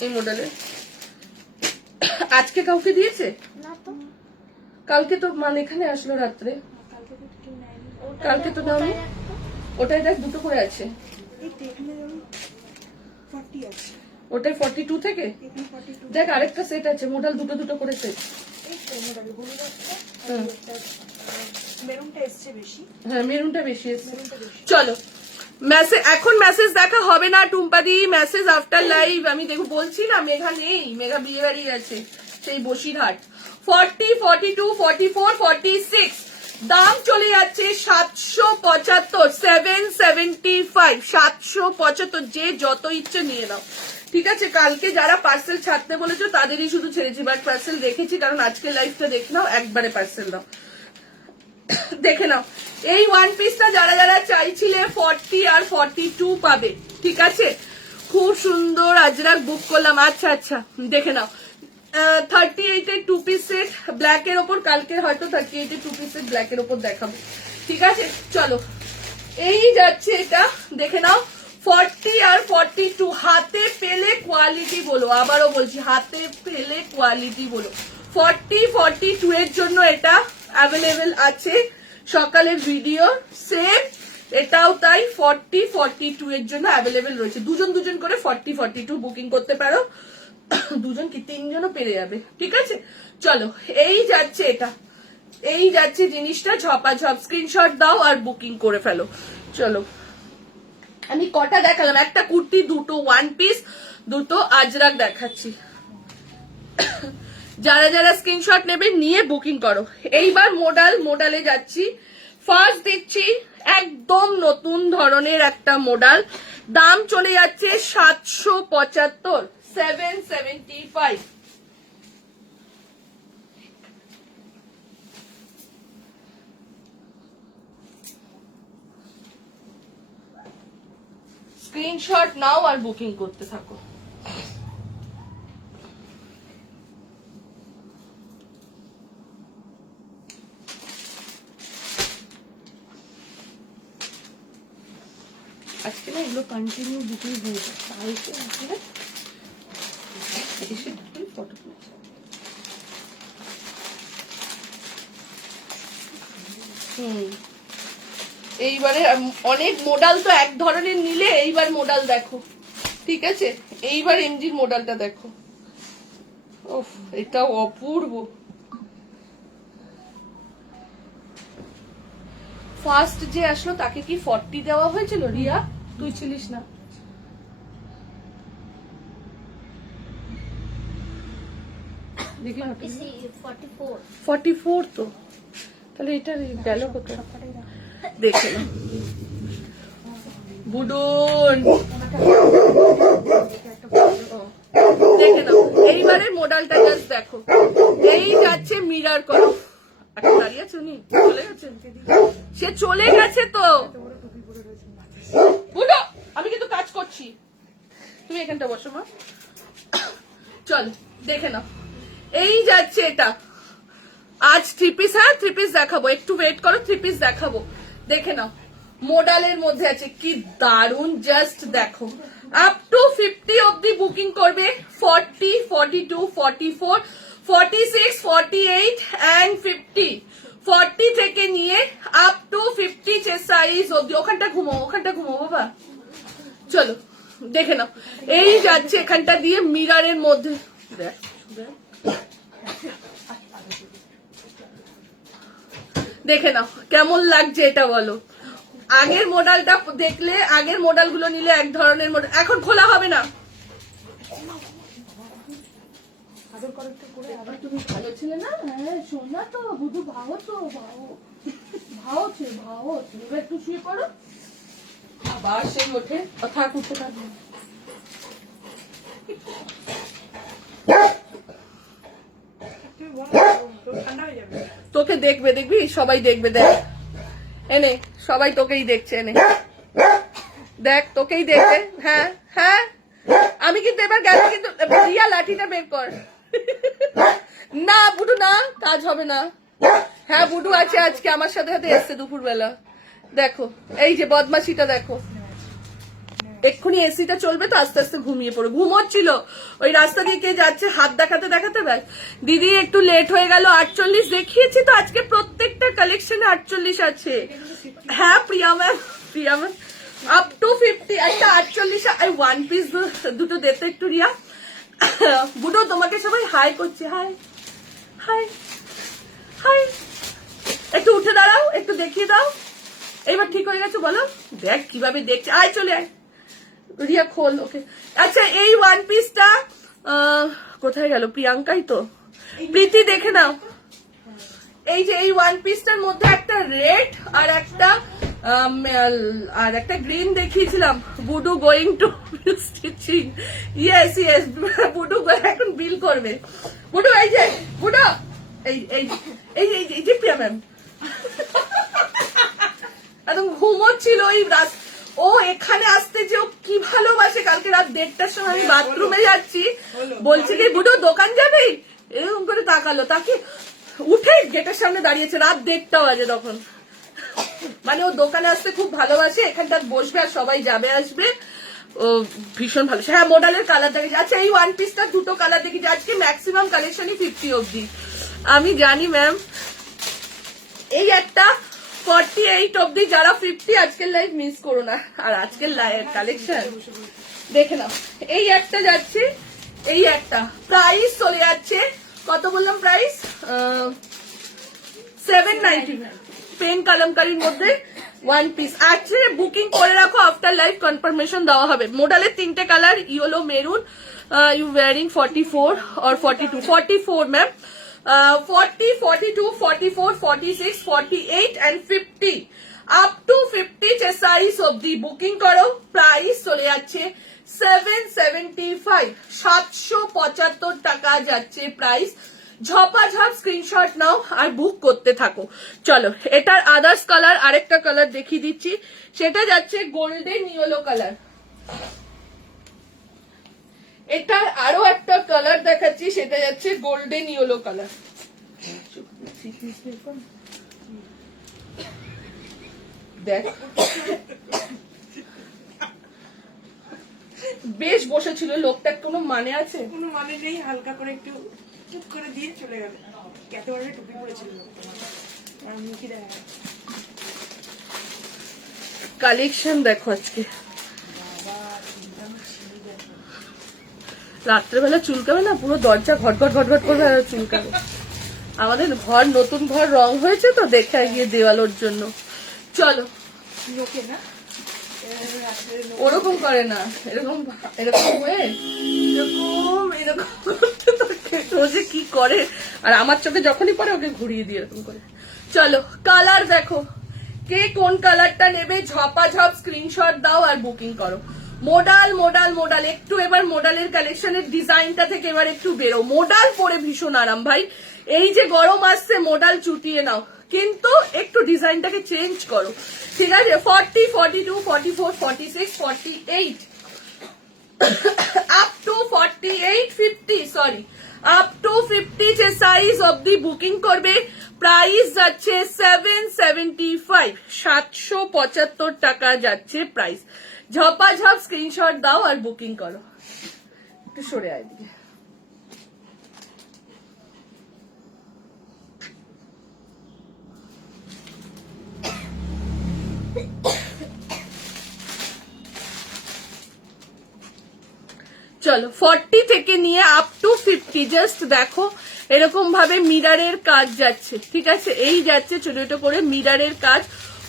এই মডেলের, আজকে কাউকে দিয়েছে না তো, কালকে তো মানে এখানে আসলো রাত্রে, কালকে তো দাও, ওটাই দেখ দুটো করে আছে, ওটাই 42 থেকে দেখ আরেকটা সেট আছে, মোডাল দুটো দুটো করে সেট, হ্যাঁ মেরুনটা বেশি এসছে। চলো মেসেজ, এখন মেসেজ দেখা হবে না টুম্পাদি, মেসেজ আফটার লাইভ। আমি দেখো বলছি না মেঘা নেই, মেঘা বিয়ে বাড়ি গেছে সেই বসিরহাট। 40, 42, 44, 46 দাম চলে যাচ্ছে 775, 775, 775, যে যত ইচ্ছে নিয়ে নাও, ঠিক আছে? কালকে যারা পার্সেল ছাড়তে বলেছো তাদেরই শুধু ছেড়েছি, বাট পার্সেল রেখেছি, কারণ আজকে লাইভটা দেখে নাও, একবারে পার্সেল দাও, দেখে নাও। এই ওয়ান পিসটা যারা যারা চাইছিলে 40 আর 42 পাবে, ঠিক আছে? খুব সুন্দর আজরাক বুক করলাম, আচ্ছা আচ্ছা দেখে নাও। 38 এর 2 পিস সেট ব্ল্যাক এর ওপর, কালকে হয়তো 38 এর 2 পিস সেট ব্ল্যাক এর ওপর দেখাবো, ঠিক আছে? চলো এই যাচ্ছে এটা, দেখে নাও। 40 আর 42 হাতে পেলে কোয়ালিটি বলো, আবারও বলছি হাতে পেলে কোয়ালিটি বলো। 40, 42 এর জন্য এটা অ্যাভেলেবেল আছে, সকালের ভিডিও সেম, এটাও তাই 40, 42 এর জন্য অ্যাভেলেবেল রয়েছে, দুজন দুজন করে 40, 42 বুকিং করতে পারো, দুজন কি তিনজনও পেরে যাবে, ঠিক আছে? চলো এই যাচ্ছে এটা, এই যাচ্ছে জিনিসটা, ঝপাঝপ স্ক্রিনশট দাও আর বুকিং করে ফেলো। চলো আমি কটা দেখালাম, একটা কুর্তি, দুটো ওয়ান পিস, দুটো আজরাক দেখাচ্ছি। যারা যারা স্ক্রিনশট নেবে নিয়ে বুকিং করো। এইবার মোডালে যাচ্ছি। ফার্স্ট দেখছি একদম নতুন ধরনের একটা মোডাল, দাম চলে যাচ্ছে 775, 775। স্ক্রিনশট নাও আর বুকিং করতে থাকো। আজকে না এগুলো কন্টিনিউ বুকিং হয়ে যায়, কালকে আসলে এসে ফটো এইবারে অনেক মোডাল তো এক ধরনের নিলে, এইবার মোডাল দেখো, ঠিক আছে? এইবার এমজির মোডালটা দেখো, ওফ এটাও অপূর্ব। ফার্স্ট যে আসলো তাকে কি 40 দেওয়া হয়েছিল? রিয়া তুই ছিলিস না? দেখলাম 44 তো, তাহলে এটা গেল কোথায় দেখে না। বুডুন দেখে নাও, এইবারে মোডালটা জাস্ট দেখো। এই যাচ্ছে মিরার করো, দাঁড়িয়ে আছে উনি, চলে গেছেন, সে চলে গেছে তো। বুডো আমি কিন্তু কাজ করছি, তুমি এখানটা বসো মা। চল দেখে নাও, এই যাচ্ছে এটা। আজ থ্রি পিস, হ্যাঁ থ্রি পিস দেখাবো, একটু ওয়েট করো, থ্রি পিস দেখাবো। দেখে নাও মোডালের মধ্যে আছে, কি দারুন, জাস্ট দেখো। আপ টু 50 অব্দি বুকিং করবে, 40, 42, 44, 46, 48 and 50। 40 থেকে নিয়ে আপ টু 50 চেস্ট সাইজ অব্দি। ওখানটা ঘুমো বাবা। চলো দেখে নাও, এই যাচ্ছে এখানটা দিয়ে মিরারের মধ্যে। দেখে নাও কেমন লাগছে এটা বলো। আগের মডেলটা দেখলে, আগের মডেল গুলো নিলে এক ধরনের মডেল, এখন খোলা হবে না। তুমি ভালো ছিলে না? হ্যাঁ শোনা তো বুধু, ভাও তো ভাও এবার একটু শুয়ে পড়ো, আবার সেই ওঠে কথা করতে থাকবে। তোকে দেখবে, দেখবি সবাই দেখবে, দেখ এনে সবাই তোকেই দেখছে, এনে দেখ তোকেই দেখবে। হ্যাঁ হ্যাঁ আমি কিন্তু এবার গেল, কিন্তু রিয়া লাঠিটা বের কর। না বুডু না, কাজ হবে না। হ্যাঁ বুডু আছে আজকে আমার সাথে সাথে এসছে দুপুর বেলা। দেখো এই যে বদমাশিটা দেখো, এক্ষুনি এসিটা চলবে তো আস্তে আস্তে ঘুমিয়ে পড়ো। ঘুমোচ্ছিল, ওই রাস্তা দিয়ে কে যাচ্ছে হাত দেখাতে দেখাতে ব্যাস। দিদি একটু লেট হয়ে গেল, 48 দেখিয়েছি তো আজকে, প্রত্যেকটা কালেকশনে 48 আছে। হ্যাঁ প্রিয়া ম্যাম আপ টু 50, একটা 48 ওয়ান পিস দুটো দেখতে একটু। রিয়া বুডো তোমাকে সবাই হাই করছে, হাই হাই হাই। একটু উঠে দাঁড়াও, একটু দেখিয়ে দাও। এইবার ঠিক হয়ে গেছে বলো, দেখ কিভাবে দেখছে। আয় চলে আয় রিয়া, খোল ওকে। আচ্ছা এই ওয়ান পিসটা কোথায় গেল? প্রিয়াঙ্কাই তো, প্রীতি দেখে নাও। এই যে এই ওয়ান পিসটার মধ্যে একটা রেড আর একটা গ্রিন দেখিয়েছিলাম। বুডু গোয়িং টু স্টিচিং, ইয়েস বুডু এখন বিল করবে। বুডু এই যে বুডু এই এই এই এই যে প্রিয়া ম্যাম একদম ঘুমোচ্ছিল ওই ও এখানে আসতে যে ও কি ভালোবাসে। কালকে রাত 1:30টার সময় আমি বাথরুমে যাচ্ছি, বলছি কি বুডু দোকান যাবি, এরকম করে তাকালো, তাকে উঠে গেটের সামনে দাঁড়িয়েছে, রাত 1:30 বাজে তখন। মানে ও দোকানে আসতে খুব ভালোবাসে, এখানটা বসবে আর সবাই যাবে আসবে, ও ভীষণ ভালো। হ্যাঁ মডেলের কালার দেখেছি। আচ্ছা এই ওয়ান পিসটা দুটো কালার দেখেছি, আজকে ম্যাক্সিমাম কালেকশনই 50 অব্দি। আমি জানি ম্যাম, এই একটা 48 অব্দি, যারা 50 আজকের লাইভ মিস করো না। আর আজকের লাইভ কালেকশন দেখে নাও, এই একটা যাচ্ছে, এই একটা প্রাইস চলে যাচ্ছে কত বললাম, প্রাইস 790 পেন কালামকারীর মধ্যে ওয়ান পিস। অ্যাকচুয়ালি বুকিং করে রাখো, আফটার লাইফ কনফার্মেশন দেওয়া হবে। মডেলের তিনটে colour, yellow, maroon. You wearing 44 or 42? 44 ma'am. 40, 42, 44, 46, 48 and 50 up to 50 যে সাইজ অবধি বুকিং করো। প্রাইস চলে যাচ্ছে 775, 775 টাকা যাচ্ছে প্রাইস। ঝপাঝপ স্ক্রিনশট নাও আর বুক করতে থাকো। চলো, এটার আদার্স কালার আরেকটা কালার দেখিয়ে দিচ্ছি, সেটা যাচ্ছে গোল্ডেন ইয়েলো কালার। এটার আরো একটা কালার দেখাচ্ছি, সেটা যাচ্ছে গোল্ডেন ইয়েলো কালার। দেখ বেশ বসেছিল লোকটার, কোনো মানে আছে? কোনো মানে নেই, হালকা করে একটু চুপ করে দিয়ে চলে গেল। কত বড় টুপি পরেছিল আর মুখে দেখা গেল। কালেকশন দেখো আজকে। রাত্রেবেলা চুলকাবে না, পুরো দরজা ঘটঘট ঘটঘট করে চুলকাবে। আমাদের ঘর, নতুন ঘর রং হয়েছে তো, দেখে গিয়ে দেওয়ালোর জন্য। চলো, লোকে না ওরকম করে না, এরকম এরকম হয়ে এরকম এরকম ও যে কি করে, আর আমার চোখে যখনই পড়ে ওকে ঘুরিয়ে দিয়ে এরকম করে। চলো, কালার দেখো, কে কোন কালারটা নেবে ঝপাঝপ স্ক্রিনশট দাও আর বুকিং করো। মোডাল মোডাল মোডাল, একটু এবার মোডালের কালেকশনের ডিজাইনটা থেকে এবার একটু বেরো। মোডাল পরে ভীষণ আরাম ভাই, এই যে গরম আসছে মোডাল চুটিয়ে নাও, কিন্তু একটু ডিজাইনটাকে চেঞ্জ করো, ঠিক আছে? 40, 42, 44, 46, 48 up to 48, 50 sorry up to 50 যে সাইজ অবধি বুকিং করবে। প্রাইস যাচ্ছে 775, 775 টাকা যাচ্ছে প্রাইস। ঝপাঝপ স্ক্রিনশট দাও আর বুকিং করো। একটু সরে আয় দিকে। চলো, 40 থেকে নিয়ে আপ টু 50 জাস্ট দেখো, এরকম ভাবে মিরারের কাজ যাচ্ছে, ঠিক আছে? এই যাচ্ছে ছোট ছোট করে মিরারের কাজ।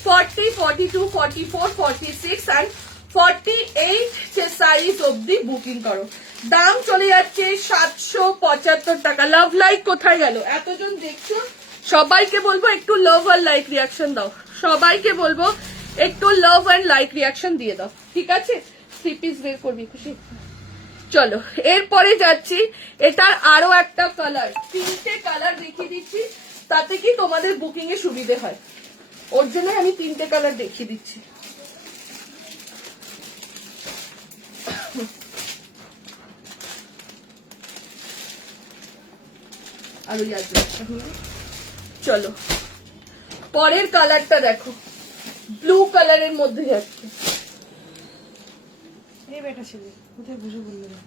40, 42, 44, 46 and 48 যে সাইজ অবধি বুকিং করো। দাম চলে যাচ্ছে 775 টাকা। লাভ লাইক কোথায় গেল? এতজন দেখছো, সবাইকে বলবো একটু লাভ আর লাইক রিয়াকশন দাও। সবাইকে বলবো একটু লাভ এন্ড লাইক রিয়াকশন দিয়ে দাও, ঠিক আছে? 3 পিস বের করবি, খুশি? চলো, এরপরে যাচ্ছি, এটার আরো একটা কালার, তিনটে কালার দেখিয়ে দিচ্ছি, তাতে কি তোমাদের বুকিং এ সুবিধে হয়, ওর জন্য আমি তিনটে কালার দেখিয়ে দিচ্ছি। আর ওই চলো, পরের কালারটা দেখো, ব্লু কালারের মধ্যে যাচ্ছে। এই বেটা ছেলে কোথায় বসে বললো না।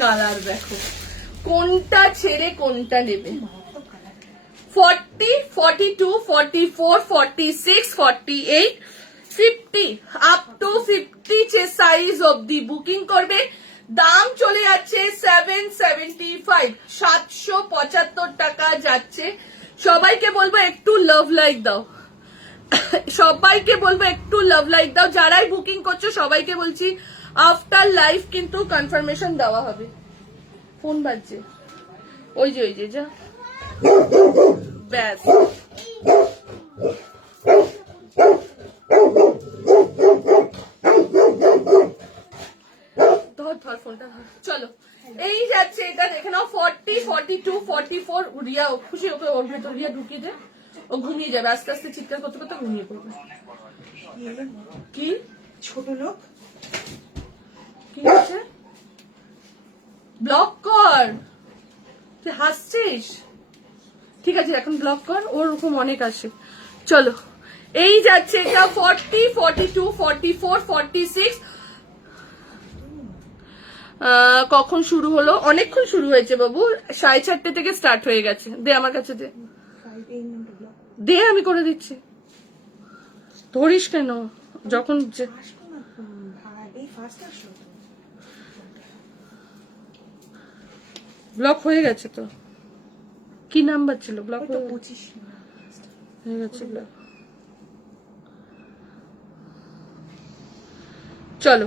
কালার দেখো, কোনটা ছেড়ে কোনটা নেবে। 40, 42, 44, 46, 48, 50 আপ টু 50 যে সাইজ অবধি বুকিং করবে। দাম চলে যাচ্ছে 775, 775 টাকা যাচ্ছে। সবাইকে বলবো একটু লাভ লাইক দাও, সবাইকে বলবো একটু লাভ লাইক দাও। যারাই বুকিং করছো সবাইকে বলছি আফটার লাইফ কিন্তু কনফার্মেশন দেওয়া হবে। ফোন বাজছে, ওই যে যা, ব্যাস। ধর ফোনটা ধর। চলো, এই যাচ্ছে, এটা দেখে নাও। 40, 42, 44 রিয়া খুশি, ওকে ওর ভেতর রিয়া ঢুকিয়ে দে, ও ঘুমিয়ে যাবে, আস্তে আস্তে চিৎকার করতে করতে ঘুমিয়ে পড়বে। কি ছোট লোক, কি হচ্ছে? ব্লক কর, তুই হাসছিস? ঠিক আছে, এখন ব্লক কর, ওরকম অনেক আসে। চলো, এই যাচ্ছে এটা 40, 42, 44, 46 কখন শুরু হলো? অনেকক্ষণ শুরু হয়েছে বাবু, 4:30 থেকে স্টার্ট হয়ে গেছে। দে আমার কাছে, দে আমি করে দিচ্ছি। ধরিস কেন? যখন ফার্স্ট আসলো তো। ব্লক হয়ে গেছে তো, কি নাম্বার ছিল? ব্লক ওই তো 25 হয়ে গেছে ব্লক। চলো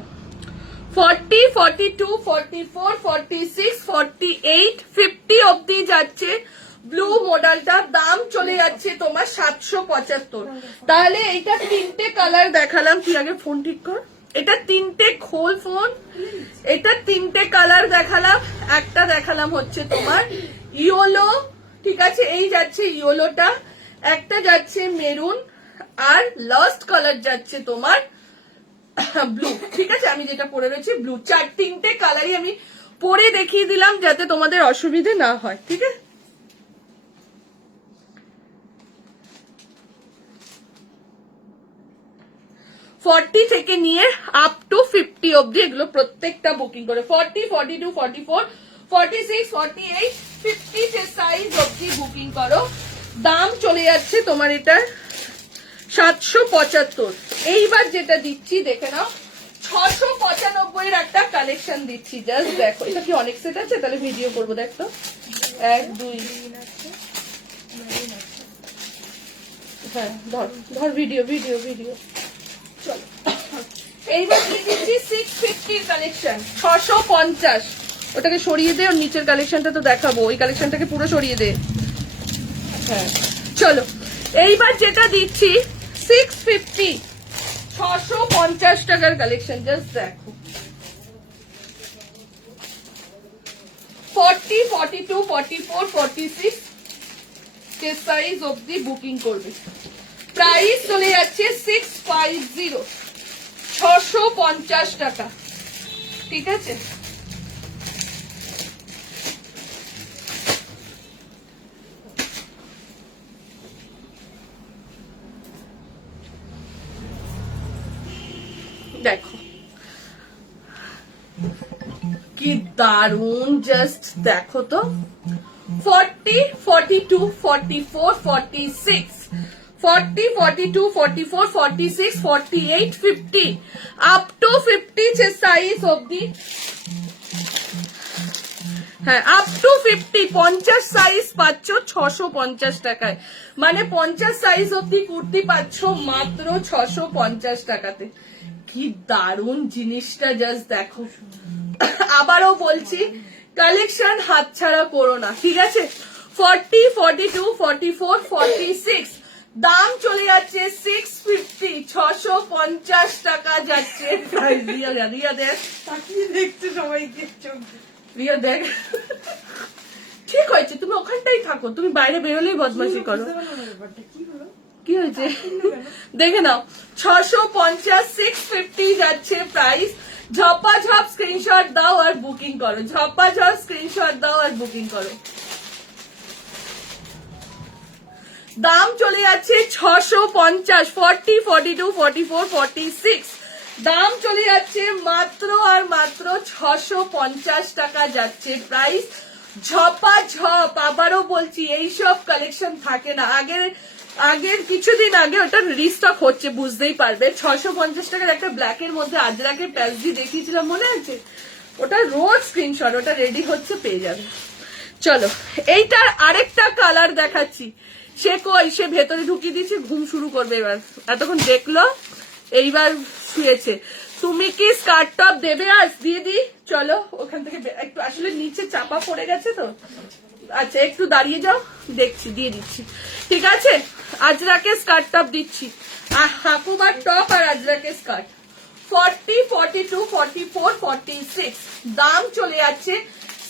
40, 42, 44, 46, 48, 50 অব্দি যাচ্ছে ব্লু মডেলটা। দাম চলে যাচ্ছে তোমার 775। তাহলে এইটা তিনটে কালার দেখালাম। তুই আগে ফোন ঠিক কর। এটা তিনটে খোল ফোন। এটা তিনটে কালার দেখালাম। একটা দেখালাম হচ্ছে তোমার ইয়েলো, ঠিক আছে, এই যাচ্ছে ইয়েলোটা, একটা যাচ্ছে মেরুন, আর লাস্ট কালার যাচ্ছে তোমার ব্লু। ঠিক আছে, আমি যেটা পরে রয়েছি ব্লু। তিনটে কালারই আমি পরে দেখিয়ে দিলাম যাতে তোমাদের অসুবিধে না হয়। ঠিক আছে, ফর্টি থেকে নিয়ে আপ টু 50 অব্দি এগুলো প্রত্যেকটা বুকিং করে। 40, 42, 44, 46, 48, 50 সাইজ অব্দি বুকিং করো। দাম চলে যাচ্ছে তোমার এটা 775। এইবার যেটা দিচ্ছি দেখে নাও, 695 এর একটা কালেকশন দিচ্ছি। জাস্ট দেখো, এটা কি অনেক সেট আছে? তাহলে ভিডিও করবো। দেখতো 1 2, হ্যাঁ ধর ধর ভিডিও ভিডিও ভিডিও। চলো এইবার দিয়ে দিচ্ছি 650 কালেকশন, 650। ওটাকে সরিয়ে দে, ওর নিচের কালেকশনটা তো দেখাবো। ওই কালেকশনটাকে পুরো সরিয়ে দে। হ্যাঁ চলো, এইবার যেটা দিচ্ছি 650, 650 টাকার কালেকশন। জাস্ট দেখো 40, 42, 44, 46 সাইজ অব্দি বুকিং করবে। প্রাইস চলে যাচ্ছে 650, 650 টাকা। ঠিক আছে, দেখো কি দারুন। জাস্ট দেখো তো 40, 42, 44, 46, 40, 42, 44, 46, 48, 50 আপ টু 50 সাইজ অব্দি। হ্যাঁ আপ টু 50, 50 সাইজ পাচ্ছ 650 টাকায়। মানে 50 সাইজ অব্দি কুর্তি পাচ্ছ মাত্র 650 টাকাতে। কি দারুন জিনিসটা, জাস্ট দেখো। আবারও বলছি, কালেকশন হাতছাড়া করো না। ঠিক আছে, 40, 42, 44, 46 দাম চলে যাচ্ছে 650, 650 টাকা যাচ্ছে। রিয়া রিয়া দেখ, তাকিয়ে দেখছে সবাইকে চোখ দিয়ে। রিয়া দেখ, ঠিক হয়েছে। তুমি ওখানটাই থাকো, তুমি বাইরে বেরোলেই বদমাশি করো। বুঝতে পারলাম না ব্যাপারটা, কি হলো? কি হয়েছে দেখে নাও, 650, 650 যাচ্ছে প্রাইস। ঝপাঝপ স্ক্রিনশট দাও আর বুকিং করো। ঝপাঝপ স্ক্রিনশট দাও আর বুকিং করো। দাম চলে যাচ্ছে 650, 40, 42, 44, 46 দাম চলে যাচ্ছে মাত্র আর মাত্র 650 টাকা যাচ্ছে প্রাইস। ঝপাঝপ, আবারও বলছি, এইসব কালেকশন থাকে না। আগের কিছুদিন আগে ওটা রিস্টক হচ্ছে, বুঝতেই পারবে। 650 টাকার একটা ব্ল্যাকের মধ্যে আজরাকের প্যাচ দিয়ে দেখিয়েছিলাম, মনে আছে? ওটা রোজ স্ক্রিনশট, ওটা রেডি হচ্ছে, পেয়ে যাবে। চলো এইটার আরেকটা কালার দেখাচ্ছি। সে কই, সে ভেতরে ঢুকিয়ে দিয়েছে, ঘুম শুরু করবে এবার। এতক্ষণ দেখলো, এইবার শুয়েছে। তুমি কি স্কার্ট টপ দেবে? আজ দিয়ে দি। চলো ওখান থেকে একটু, আসলে নিচে চাপা পড়ে গেছে তো। আচ্ছা একটু দাঁড়িয়ে যাও, দেখছি, দিয়ে দিচ্ছি। ঠিক আছে, আজরাকে স্কার্ট টপ দিচ্ছি। হাকুমার টপ আর আজরাকে স্কার্ট। 40, 42, 44, 46 দাম চলে যাচ্ছে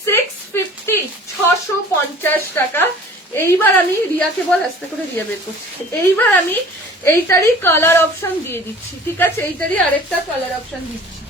650, 650 টাকা। এইবার আমি রিয়াকে বল আস্তে করে, রিয়া বের করছি। এইবার আমি এইটারই কালার অপশন দিয়ে দিচ্ছি। ঠিক আছে, এইটারই আরেকটা কালার অপশন দিচ্ছি।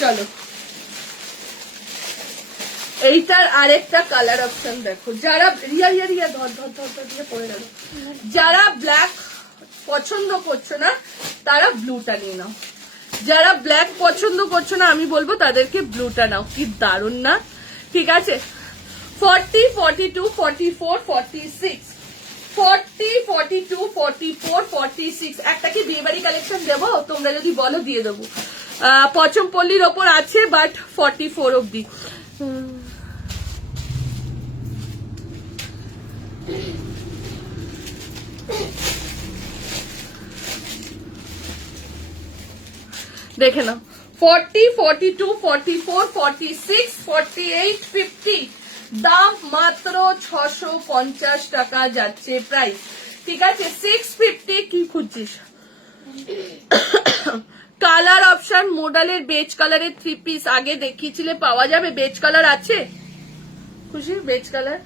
চলো এইটার আরেকটা কালার অপশন দেখো, যারা রিয়া রিয়া রিয়া ধর ধর ধর ধর দিয়ে পড়ে গেল, যারা ব্ল্যাক পছন্দ করছো না তারা ব্লুটা নিয়ে নাও, যারা ব্ল্যাক পছন্দ করছো না আমি বলবো তাদেরকে ব্লুটা নাও। কি দারুণ না? ঠিক আছে, 40, 42, 44, 46, 40, 42, 44, 46। একটা কি বিয়ে বাড়ি কালেকশন দেবো? তোমরা যদি বলো দিয়ে দেবো। পচমপল্লির ওপর আছে বাট 44 অব্দি। দেখে নাও, 40, 42, 44, 46, 48, 50, দাম মাত্র 650 টাকা যাচ্ছে প্রাইস। ঠিক আছে, 650। কি খুঁজছিস? কালার অপশন মডেলের বেজ কালারের 3 পিস আগে দেখিয়েছিলে, পাওয়া যাবে? বেজ কালার আছে খুশি? বেজ কালার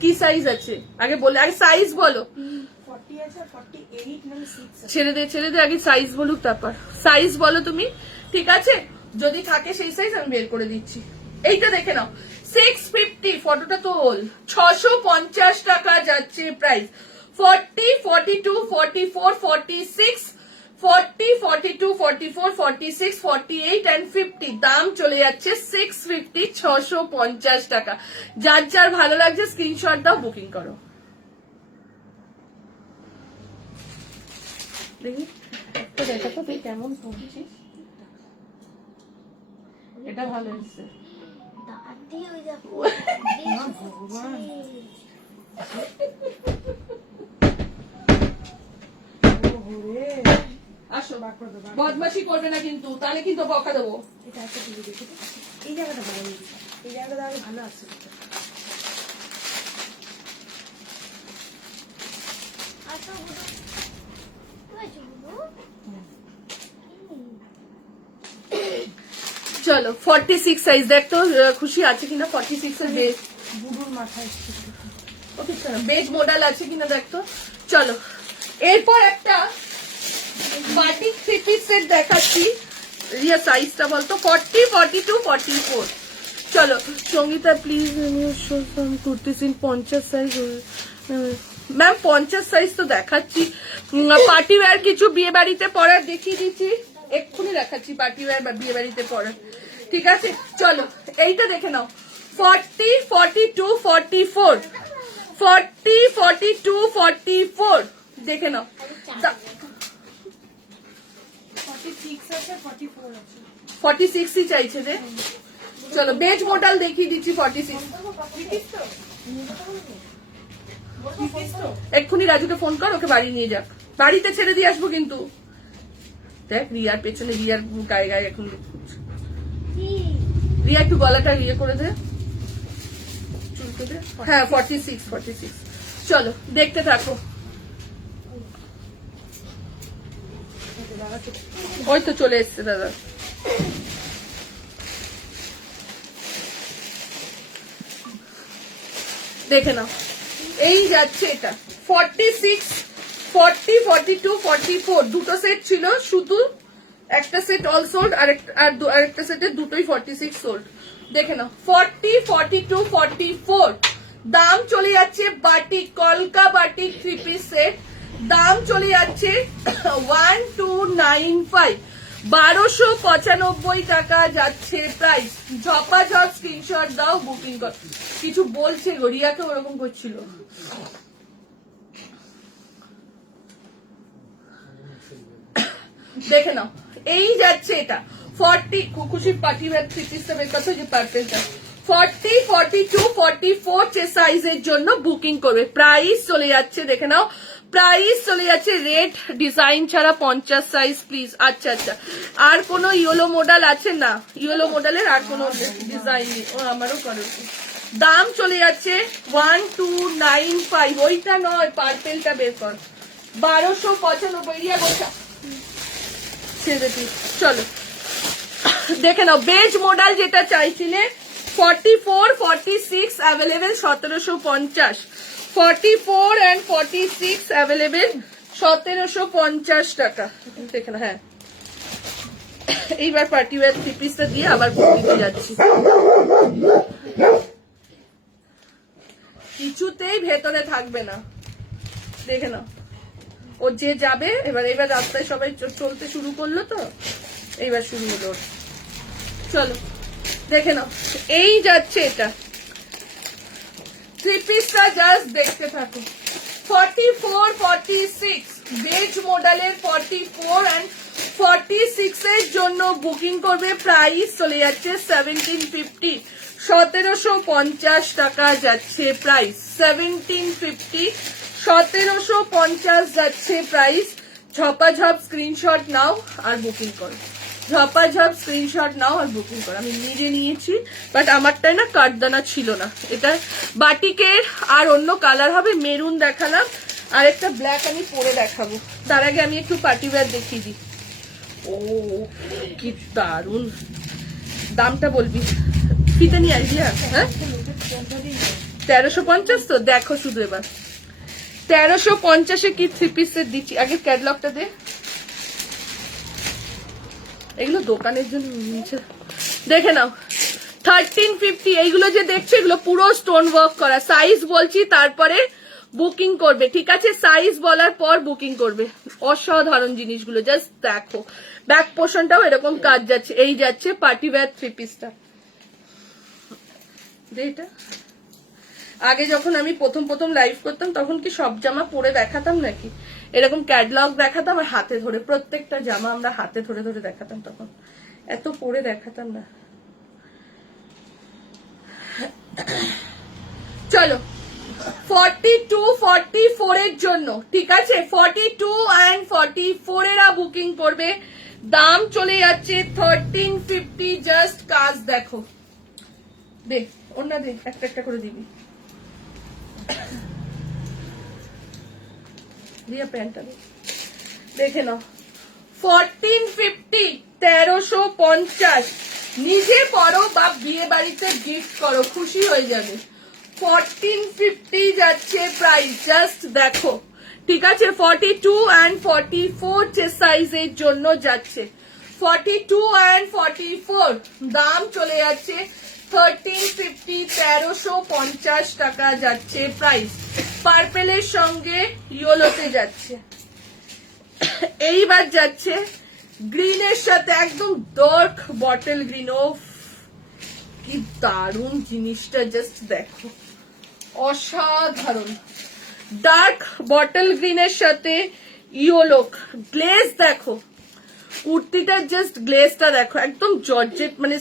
কি সাইজ আছে আগে বলে, আগে সাইজ বলো। 40 আছে, 48 মানে 6 আছে। ছেড়ে দে আগে সাইজ বলুক, তারপর সাইজ বলো তুমি। ঠিক আছে, যদি থাকে সেই সাইজ আমি বের করে দিচ্ছি। এইটা দেখে নাও, 650, ফটোটা তোল, 650 টাকা যাচ্ছে প্রাইস। 40, 42, 44, 46, 40, 42, 44, 46, 48 and 50, দাম চলে যাচ্ছে 650, 650 টাকা। যার যার ভালো লাগছে স্ক্রিনশট দাও, বুকিং করো। দেখি একটা দেখা তো তুই কেমন পড়ছিস। এটা ভালো এসছে। আসো, বদমাশি করবে না কিন্তু, তাহলে কিন্তু বকা দেবো। এটা একটা টিভি দেখে তো, এই জায়গাটা ভালো লেগেছে, এই জায়গাটা আগে ভালো আছে। চলো 46 সাইজ দেখ তো খুশি আছে কিনা, 46 এর বেজ বুড়োর মাথায় ওকে, চলো বেজ মডেল আছে কিনা দেখ তো। চলো এরপর একটা বাটিক 3 পিস সেট দেখাচ্ছি। রিয়া সাইজটা বলতো, 40, 42, 44। চলো সঙ্গীতা প্লিজ কুর্তি সিন 50 সাইজ। ম্যাম 50 সাইজ তো দেখাচ্ছি। পার্টি ওয়্যার কিছু বিয়ে বাড়িতে পরার দেখিয়ে দিচ্ছি, এক্ষুনি দেখাচ্ছি পার্টি ওয়্যার বা বিয়ে বাড়িতে পরার। ঠিক আছে, চলো এইটা দেখে নাও, 40, 42, 44, 40, 42, 44 দেখে নাও। 46 আছে, 44 আছে। 46 ই চাইছে রে। চলো বেজ মডেল দেখিয়ে দিচ্ছি 46। এক্ষুনি রাজুকে ফোন কর, ওকে বাড়ি নিয়ে যাক, বাড়িতে ছেড়ে দিয়ে আসবো কিন্তু। দেখ রিয়ার পেছনে, রিয়ার গায়ে গায়ে এখন রিয়া একটু গলাটা ইয়ে করে দে, চুলকে দে। হ্যাঁ 46, 46। চলো দেখতে থাকো। ওই তো চলে এসছে দাদা। দেখে নাও, এই যাচ্ছে এটা 46, 40, 42, 44 দুটো সেট ছিল, শুধু একটা সেট অল সোল্ড, আরেকটা সেটের দুটোই 46 সোল্ড। দেখে নাও 40, 42, 44, দাম চলে যাচ্ছে বাটিক, কলকা বাটিক 3 পিস সেট, দাম চলে যাচ্ছে 1295, 1295 টাকা যাচ্ছে প্রাইস। ঝপাঝপ স্ক্রিনশট দাও, বুকিং কর। কিছু বলছে গড়িয়াকে ওরকম করছিল। দেখে নাও, এই যাচ্ছে এটা 40, খুশি পার্টি ওয়্যার 3 পিস বের করতে, যে পার্পেলটা 40, 42, 44 সাইজের জন্য বুকিং করবে। প্রাইস চলে যাচ্ছে, দেখে নাও প্রাইস চলে যাচ্ছে রেড ডিজাইন ছাড়া 50 সাইজ প্লিজ। আচ্ছা আচ্ছা, আর কোনো ইয়েলো মডেল আছে না? ইয়েলো মডেলের আর কোনো ডিজাইন নেই। ও আমারও করো। দাম চলে যাচ্ছে 1295, ওইটা নয় পার্পেলটা বের কর, 1295 রিয়া গোছা ছেড়ে দিই। চলো দেখে নাও বেজ মডেল যেটা চাইছিলে 44, 46 অ্যাভেলেবেল 1750, 44 and 46 অ্যাভেলেবেল 1750 টাকা। দেখে না, হ্যাঁ এইবার পার্টি ওয়্যার থ্রি পিসটা দিয়ে আবার কুর্তিতে যাচ্ছি। কিছুতেই ভেতরে থাকবে না, দেখে নাও। ও যে যাবে এবার রাস্তায় সবাই চলতে শুরু করলো, তো এইবার শুরু হলো। চলো দেখে নাও, এই যাচ্ছে এটা থ্রি পিসটা, জাস্ট দেখতে থাকো। 44, 46 বেজ মডেলের 44 and 46 এর জন্য বুকিং করবে। প্রাইস চলে যাচ্ছে 1750, 1750 টাকা যাচ্ছে প্রাইস। 1750, 1750 যাচ্ছে প্রাইস। ঝপাঝপ স্ক্রিনশট নাও আর বুকিং করো, ঝপাঝপ স্ক্রিনশট নাও আর বুকিং করো। আমি নিজে নিয়েছি, বাট আমারটায় না কাঠদানা ছিল না। এটা বাটিকের আর অন্য কালার হবে, মেরুন দেখালাম, আর একটা ব্ল্যাক আমি পরে দেখাবো। তার আগে আমি একটু পার্টি ওয়্যার দেখিয়ে দিই। ও কি দারুন, দামটা বলবি? ফিতে নিয়ে আসবি? হ্যাঁ 1350 তো, দেখো শুধু এবার 1350-এ কি থ্রি পিসের দিচ্ছি। আগে ক্যাটলগটা দে, এগুলো দোকানের জন্য নিয়েছে, দেখে নাও। 1350, এইগুলো যে দেখছো এগুলো পুরো স্টোন ওয়ার্ক করা। সাইজ বলছি তারপরে বুকিং করবে, ঠিক আছে? সাইজ বলার পর বুকিং করবে। অসাধারণ জিনিসগুলো, জাস্ট দেখো। ব্যাক পোর্শনটাও এরকম কাজ যাচ্ছে। এই যাচ্ছে পার্টি ওয়্যার থ্রি পিসটা। এটা আগে যখন আমি প্রথম লাইভ করতাম তখন কি সব জামা পরে দেখাতাম নাকি? এরকম ক্যাটলগ দেখাতাম আর হাতে ধরে, প্রত্যেকটা জামা আমরা হাতে ধরে ধরে দেখাতাম, তখন এত পরে দেখাতাম না। চলো 42, 44 এর জন্য, ঠিক আছে? 42 and 44 এরা বুকিং করবে। দাম চলে যাচ্ছে 1350, জাস্ট কাজ দেখো। দে অন্য দে, একটা একটা করে দিবি। দিয়া প্যান্টটা দেখে নাও। 1450, 1350, নিজে পরো বা বিয়ে বাড়িতে গিফট করো, খুশি হয়ে যাবে। 1450 যাচ্ছে প্রাইস, জাস্ট দেখো, ঠিক আছে? 42 and 44 যে সাইজের জন্য যাচ্ছে। 42 and 44 দাম চলে যাচ্ছে 1350, 1350 টাকা যাচ্ছে প্রাইস। পার্পেলের সঙ্গে ইয়েলোতে যাচ্ছে। এইবার যাচ্ছে গ্রিনের সাথে, একদম ডার্ক বটল গ্রিন। ও কি দারুণ জিনিসটা, জাস্ট দেখো, অসাধারণ। ডার্ক বটল গ্রিনের সাথে ইয়েলো গ্লেজ দেখো, কুর্তিটার জাস্ট গ্লেজটা দেখো, একদম জর্জেট, মানে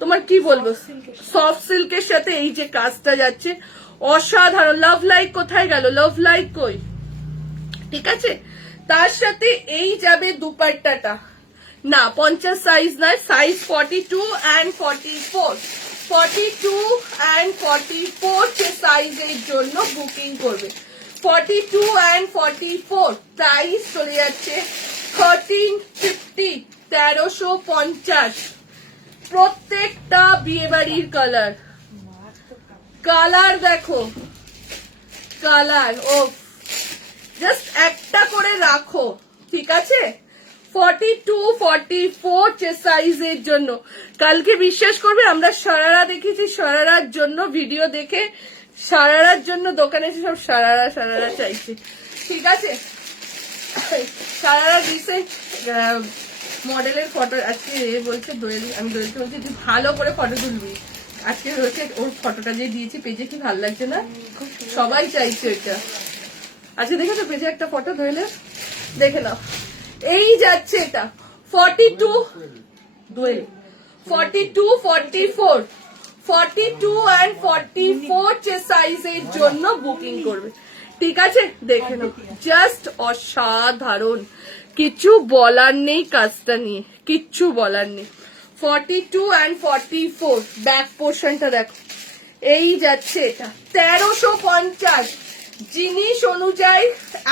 তোমার কি বলবো, সফট সিল্কের সাথে এই যে কাজটা যাচ্ছে, অসাধারণ। লাভ লাইক কোথায় গেল? লাভ লাইক কই? ঠিক আছে, তার সাথে এই যাবে দুপাট্টাটা। না 50 সাইজ নয়, সাইজ 42 and 44, 42 and 44 যে সাইজের জন্য বুকিং করবে। 42 and 44 প্রাইস চলে যাচ্ছে 1350, 1350। প্রত্যেকটা বিয়ে বাড়ির কালার, কালার দেখো, কালার ও জাস্ট একটা করে রাখো, ঠিক আছে? 42, 44 যে সাইজের জন্য। কালকে বিশ্বাস করবে আমরা সারারা দেখেছি, সারারার জন্য ভিডিও দেখে সারারার জন্য দোকানে সব সারারা চাইছে, ঠিক আছে? সারারা রিসেন্ট মডেলের ফটো আজকে বলছে দোয়েল, আমি দোয়েলকে বলছি তুই ভালো করে ফটো তুলবি। আজকে হচ্ছে ওর ফটোটা যে দিয়েছি পেজে, কি ভালো লাগছে না? সবাই চাইছে এটা। আজকে দেখেছো পেজে একটা ফটো দোয়েলের, দেখে নাও। এই যাচ্ছে এটা 42, দোয়েল 42, 44, 42 and 44 যে সাইজের জন্য বুকিং করবে, ঠিক আছে? দেখে নাও, জাস্ট অসাধারণ, কিছু বলার নেই কাজটা নিয়ে, কিচ্ছু বলার নেই। 42 and 44 ব্যাক পোর্শনটা দেখো, এই যাচ্ছে এটা 1350। জিনিস অনুযায়ী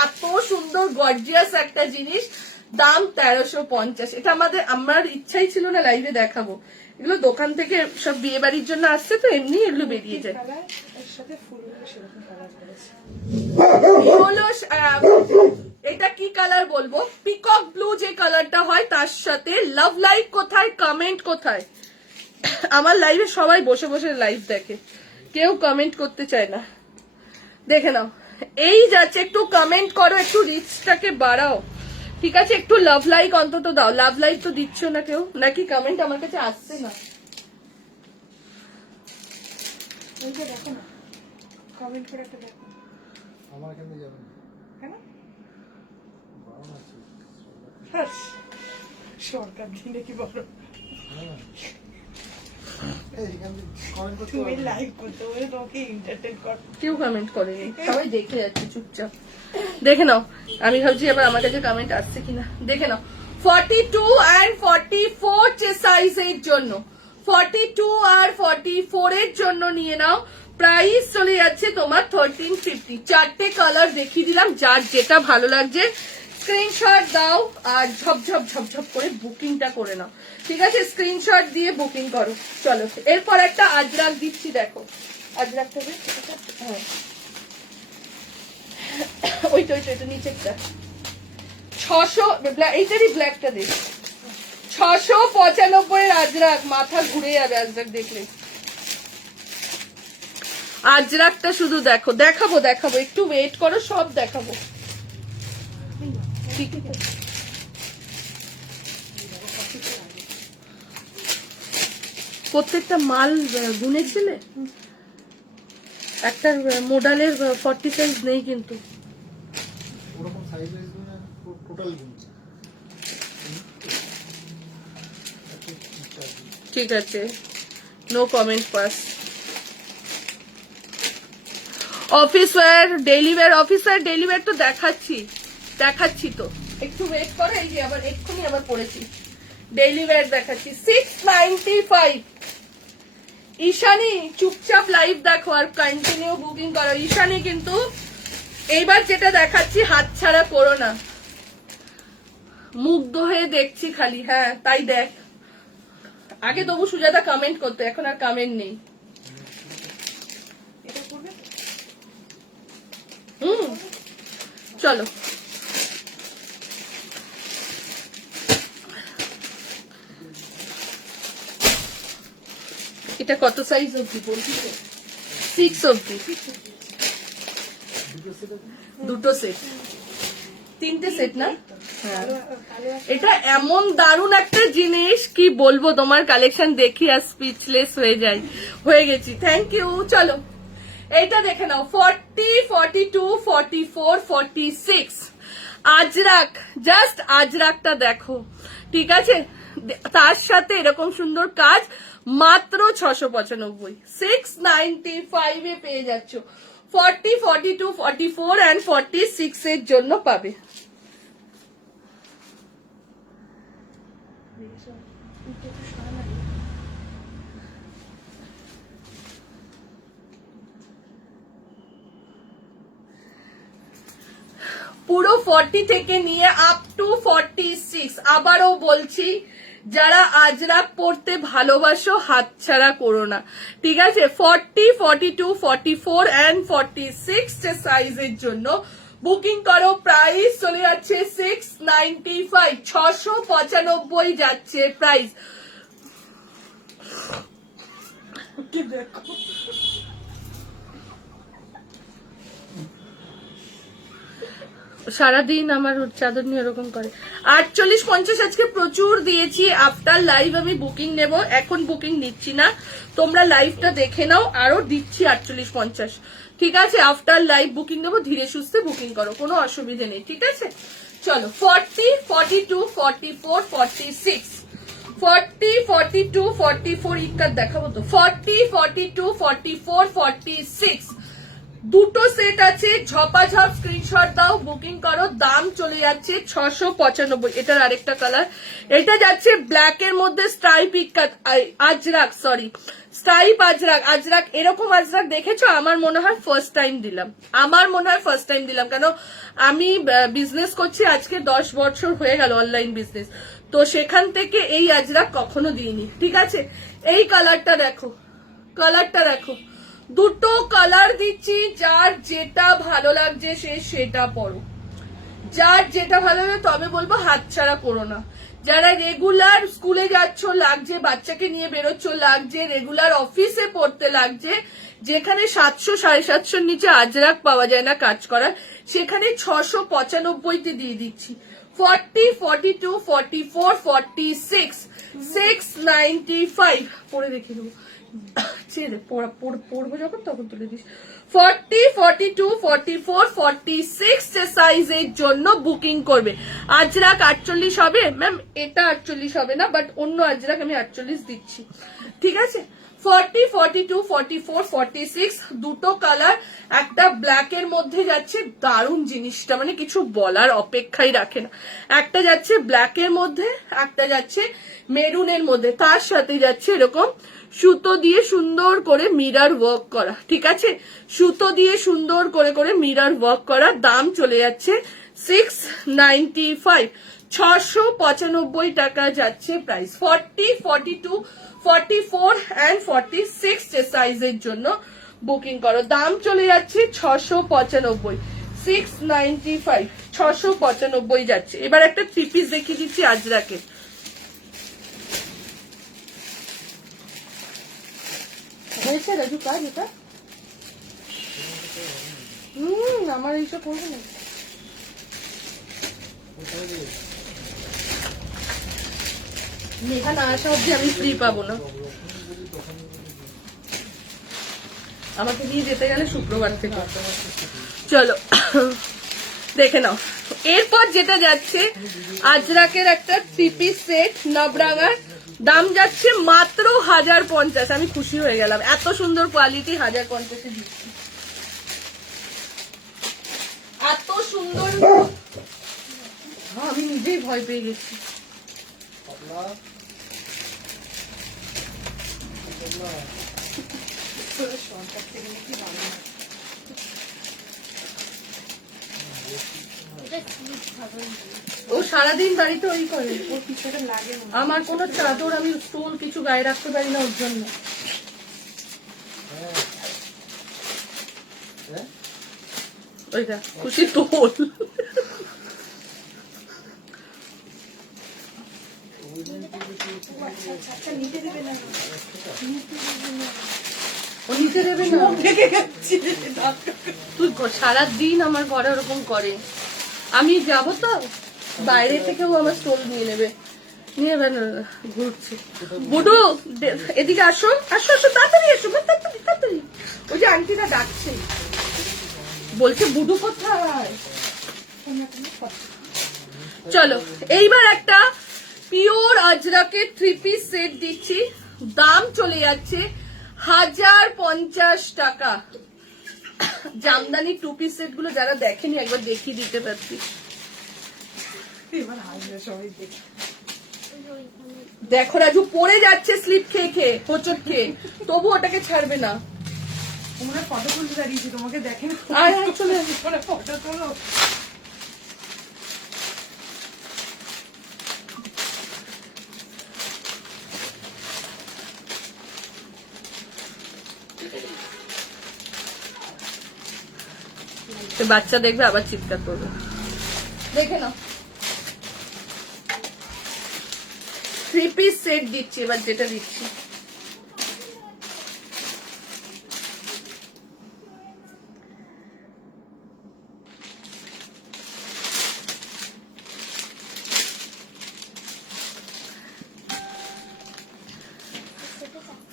এত সুন্দর গর্জিয়াস একটা জিনিস, দাম 1350। এটা আমার ইচ্ছাই ছিল না লাইভে দেখাবো, এগুলো দোকান থেকে সব বিয়ে বাড়ির জন্য আসছে তো এমনি এগুলো বেরিয়ে যায়। কালার এর সাথে ফুলগুলো সেরকম কালার করেছে। এই হলো এটা কি কালার বলবো, পিকক ব্লু যে কালারটা হয় তার সাথে। লাভ লাইভ কোথায়, কমেন্ট কোথায়? আমার লাইভে সবাই বসে বসে লাইভ দেখে, কেউ কমেন্ট করতে চায় না। দেখে নাও, এই যাচ্ছে, একটু কমেন্ট করো, একটু রিচটাকে বাড়াও, ঠিক আছে? একটু লাভ লাইক অন্তত দাও। লাভ লাইক তো দিচ্ছ না কেউ, নাকি কমেন্ট আমার কাছে আসছে না? ওইটা দেখো না, কমেন্ট করে একটা দেখো। আমার এখানে যাবে না। কেন? বারণ আছে। হাস, সরকার দিনে কি বলো? হ্যাঁ। এই এখান থেকে কমেন্ট করতে তুমি পারবে না। লাইভ করতে বলে তোমাকে এন্টারটেইন কর। কেউ কমেন্ট করেনি, সবাই দেখে যাচ্ছে চুপচাপ। দেখে নাও, আমি ভাবছি এবার আমার কাছে কমেন্ট আসছে কিনা। দেখে নাও, 42 and 44 যে সাইজের জন্য, 42 আর 44 এর জন্য নিয়ে নাও। প্রাইস চলে যাচ্ছে তোমার 1350। চারটে কালার দেখিয়ে দিলাম, যার যেটা ভালো লাগছে স্ক্রিনশট দাও আর ঝপঝপ ঝপঝপ করে বুকিংটা করে নাও, ঠিক আছে? স্ক্রিনশট দিয়ে বুকিং করো। চলো, এরপর একটা আজরাক দিচ্ছি, দেখো আজরাকটা বেশ, হ্যাঁ ওইটা নিচেরটা 600, এইটারই ব্ল্যাকটা দেখ, 695 এর আজরাক। মাথা ঘুরে যাবে আজরাক দেখলে। আজরাকটা শুধু দেখো, দেখাবো একটু ওয়েট করো, সব দেখাবো। ঠিক আছে, প্রত্যেকটা মাল গুনেছিলে? একটা মোডালের 40 সাইজ নেই কিন্তু। ওরকম সাইজ ওয়াইজ না, টোটাল গুণ। ঠিক আছে, no comment pass. Office wear, daily wear, office wear daily wear তো দেখাচ্ছি তো, একটু ওয়েট করো। এই যে আবার এক্ষুনি আবার পড়েছি, ডেইলি ওয়্যার দেখাচ্ছি 695। ঈশানী চুপচাপ লাইভ দেখো আর কন্টিনিউ বুকিং করো। ঈশানী কিন্তু এইবার যেটা দেখাচ্ছি হাতছাড়া করো না, মুগ্ধ হয়ে দেখছি খালি। হ্যাঁ তাই দেখ, আগে তবু সুজাতা কমেন্ট করতো, এখন আর কমেন্ট নেই। এটা করবে? চলো, এটা কত সাইজ অব্দি বলছি তো? 6 অব্দি, দুটো সেট, 3টে সেট না? হ্যাঁ, এটা এমন দারুণ একটা জিনিস, কি বলবো, তোমার কালেকশন দেখি আর স্পিচলেস হয়ে গেছি। Thank you. চলো এইটা দেখে নাও, 40, 42, 44, 46 আজরাক। জাস্ট আজরাকটা দেখো, ঠিক আছে? তার সাথে এরকম সুন্দর কাজ, মাত্র 695, 695 এ পেয়ে যাচ্ছ। 40, 42, 44 and 46 এর জন্য পাবে। পুরো 40 থেকে নিয়ে আপ টু 46। আবারও বলছি, যারা আজরাক পড়তে ভালোবাসো হাতছাড়া করো না, ঠিক আছে? 40, 42, 44 and 46 যে সাইজের জন্য বুকিং করো। প্রাইস চলে যাচ্ছে 695, 695 যাচ্ছে প্রাইস। দেখো সারাদিন আমার চাদর নিয়ে এরকম করে। 48-50 আজকে প্রচুর দিয়েছি। আফটার লাইভ আমি বুকিং নেব, এখন বুকিং নিচ্ছি না, তোমরা লাইভটা দেখে নাও, আরো দিচ্ছি 48-50, ঠিক আছে? আফটার লাইভ বুকিং নেবো, ধীরে সুস্থে বুকিং করো, কোনো অসুবিধে নেই, ঠিক আছে? চলো, 40, 42, 44, 46, 40, 42, 44 ইকার দেখাবো তো, 40, 42, 44, 46 দুটো সেট আছে। ঝপাঝপ স্ক্রিনশট দাও, বুকিং করো। দাম চলে যাচ্ছে 695। এটার আরেকটা কালার, এটা যাচ্ছে ব্ল্যাক এর মধ্যে stripe Ajrak, sorry stripe Ajrak. এরকম আজরাক দেখেছো? আমার মনে হয় ফার্স্ট টাইম দিলাম, কেন আমি বিজনেস করছি আজকে 10 বছর হয়ে গেল, অনলাইন বিজনেস, তো সেখান থেকে এই আজরাক কখনো দিইনি, ঠিক আছে? এই কালারটা দেখো, কালারটা দেখো, দুটো কালার দিচ্ছি, যার যেটা ভালো লাগছে সে সেটা পরো, যার যেটা ভালো লাগে। তবে বলবো হাতছাড়া করো না। যারা রেগুলার স্কুলে যাচ্ছ লাগছে, বাচ্চাকে নিয়ে বেরোচ্ছ লাগছে, রেগুলার অফিসে পড়তে লাগছে, যেখানে 700 750 নিচে আজরাক পাওয়া যায় না কাজ করার, সেখানে 695 দিয়ে দিচ্ছি। 40, 42, 44, 46, 695 পরে দেখে নেবো, ছেড়ে পড়বো যখন তখন তুলে দিস। 40, 42, 44, 46 সাইজের জন্য বুকিং করবে। আজরাক 48 হবে ম্যাম, এটা 48 হবে না, বাট অন্য আজরাক আমি 48 দিচ্ছি, ঠিক আছে। 40, 42, 44, 46 দুটো কালার, একটা ব্ল্যাক এর মধ্যে যাচ্ছে, দারুণ জিনিসটা, মানে কিছু বলার অপেক্ষাই রাখে না। একটা যাচ্ছে ব্ল্যাক এর মধ্যে, একটা যাচ্ছে মেরুনের মধ্যে, তার সাথে যাচ্ছে এরকম সুতো দিয়ে সুন্দর করে মিরর ওয়ার্ক করা, ঠিক আছে, সুতো দিয়ে সুন্দর করে করে মিরর ওয়ার্ক করা। দাম চলে যাচ্ছে 695, 695 টাকা যাচ্ছে প্রাইস। 40, 42, 44 and 46 সাইজের জন্য বুকিং করো। দাম চলে যাচ্ছে 695, 695, 695 যাচ্ছে। এবার একটা 3 পিস দেখিয়ে দিচ্ছি আজরাকে। হয়েছে রাজু কাজ এটা? আমার এইসব করবো না। মেঘা না আসা অব্দি আমি ফ্রি পাবো না। আমাকে নিয়ে যেতে গেলে শুক্রবার থেকে। চলো দেখে নাও। এরপর যেটা যাচ্ছে আজরাকের একটা 3 পিস সেট নবরাঙার, দাম যাচ্ছে মাত্র 1050। আমি খুশি হয়ে গেলাম, এত সুন্দর কোয়ালিটি 1050 দিচ্ছি, এত সুন্দর। আমি নিজেই ভয় পেয়ে গেছি। ও সারাদিন বাড়িতে ওই করে, ওর পিছনে লাগে। আমার কোনো চাদর আমি স্টোল কিছু গায়ে রাখতে পারি না ওর জন্য। ওইটা খুশি তোল। তুই সারাদিন আমার ঘরে ওরকম করে, আমি যাব তো বাইরে থেকেও আমার স্টোল নিয়ে নেবে, নিয়ে ঘুরছে। বুডু এদিকে আসো, আসো আসো, তাড়াতাড়ি এসো, তাড়াতাড়ি তাড়াতাড়ি। ওই যে আন্টিরা ডাকছে, বলছে বুডু কোথায়। চলো এইবার একটা পিওর আজরাকের 3 পিস সেট দিচ্ছি, দাম চলে যাচ্ছে 1050 টাকা। জামদানি 2 পিস সেট গুলো যারা দেখেনি একবার দেখিয়ে দিতে পারছি। দেখো রাজু পড়ে যাচ্ছে স্লিপ খেয়ে খেয়ে, হোঁচট খেয়ে, তবু ওটাকে ছাড়বে না। তোমরা ফটো তুলতে দাঁড়িয়েছি, তোমাকে দেখেন চলে আসি, ফটো তোলো। বাচ্চা দেখবে আবার চিৎকার করবে। দেখে নাও 3 পিস সেট দিচ্ছি, এবার যেটা দিচ্ছি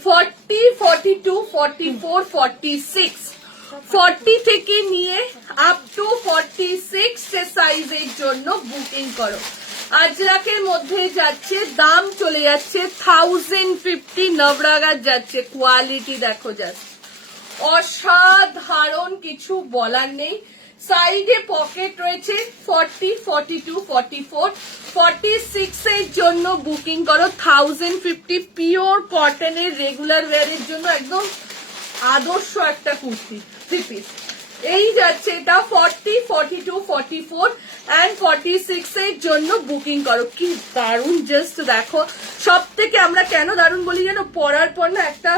ফর্টি, 42, 44, 46, 40 থেকে নিয়ে আপ টু 46 সাইজের জন্য বুকিং করো। আজরাকের মধ্যে যাচ্ছে, দাম চলে যাচ্ছে 1050, নবরাগার যাচ্ছে। কোয়ালিটি দেখো জাস্ট অসাধারণ, কিছু বলার নেই। সাইডে পকেট রয়েছে। 40, 42, 44, 46 এর জন্য বুকিং করো। 1050 পিওর কটনের রেগুলার ওয়্যারের জন্য একদম আদর্শ একটা কুর্তি 3 পিস। এই যাচ্ছে এটা 40, 42, 44 and 46 এর জন্য বুকিং করো। কি দারুণ, জাস্ট দেখো। সব থেকে আমরা কেন দারুণ বলি জানো, পরার পর না একটা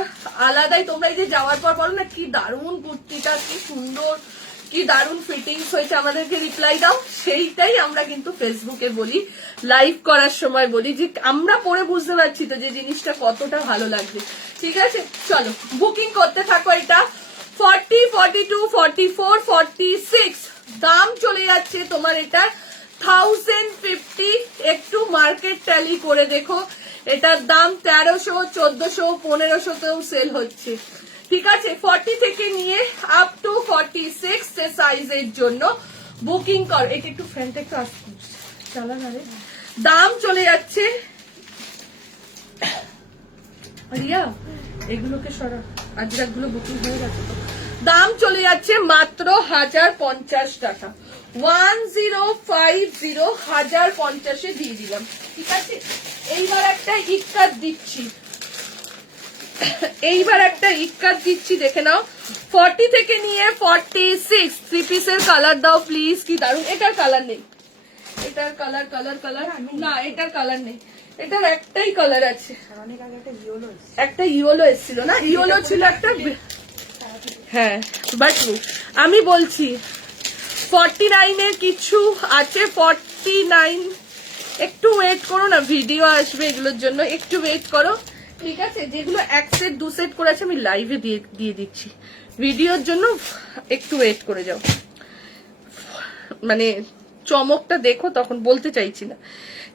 আলাদাই, তোমরা এই যে যাওয়ার পর বলো না কি দারুণ কুর্তিটা, কি সুন্দর, কি দারুণ ফিটিংস হয়েছে, আমাদেরকে রিপ্লাই দাও। সেইটাই আমরা কিন্তু ফেসবুকে বলি, লাইভ করার সময় বলি যে আমরা পরে বুঝতে পারছি তো যে জিনিসটা কতটা ভালো লাগবে। ঠিক আছে, চলো বুকিং করতে থাকো। এটা 40, 42, 44, 46 দাম চলে যাচ্ছে তোমার এটা 1050। একটু মার্কেট ট্যালি করে দেখো, এটার দাম 1300, 1400, 1500তেও সেল হচ্ছে। ঠিক আছে, 40 থেকে নিয়ে আপ টু 46 সাইজের জন্য বুকিং কর। এটা একটু ফ্রেন্ড একটু আসতে চালা না রে। দাম চলে যাচ্ছে, রিয়া এগুলোকে সরা, আজরাগুলো বুকিং হয়ে গেছে তো। দাম চলে যাচ্ছে মাত্র 1050 টাকা। 1050, 1050 দিয়ে দিলাম। ঠিক আছে, এইবার একটা ইক্কাত দিচ্ছি, দেখে নাও। 40 থেকে নিয়ে 46 থ্রি পিসের কালার দাও প্লিজ। কি দারুন, এটার কালার নেই, এটার কালার না, এটার কালার নেই, এটার একটাই কালার আছে। একটা ইয়েলো এসেছিল না, ইয়েলো ছিল একটা, হ্যাঁ। বাট আমি বলছি 49 এর কিছু আছে, 49 একটু ওয়েট করো না, ভিডিও আসবে এগুলোর জন্য, একটু ওয়েট করো। ঠিক আছে, যেগুলো এক সেট দু সেট করে আছে আমি লাইভে দিয়ে দিচ্ছি, ভিডিওর জন্য একটু ওয়েট করে যাও, মানে চমকটা দেখো, তখন বলতে চাইছি না।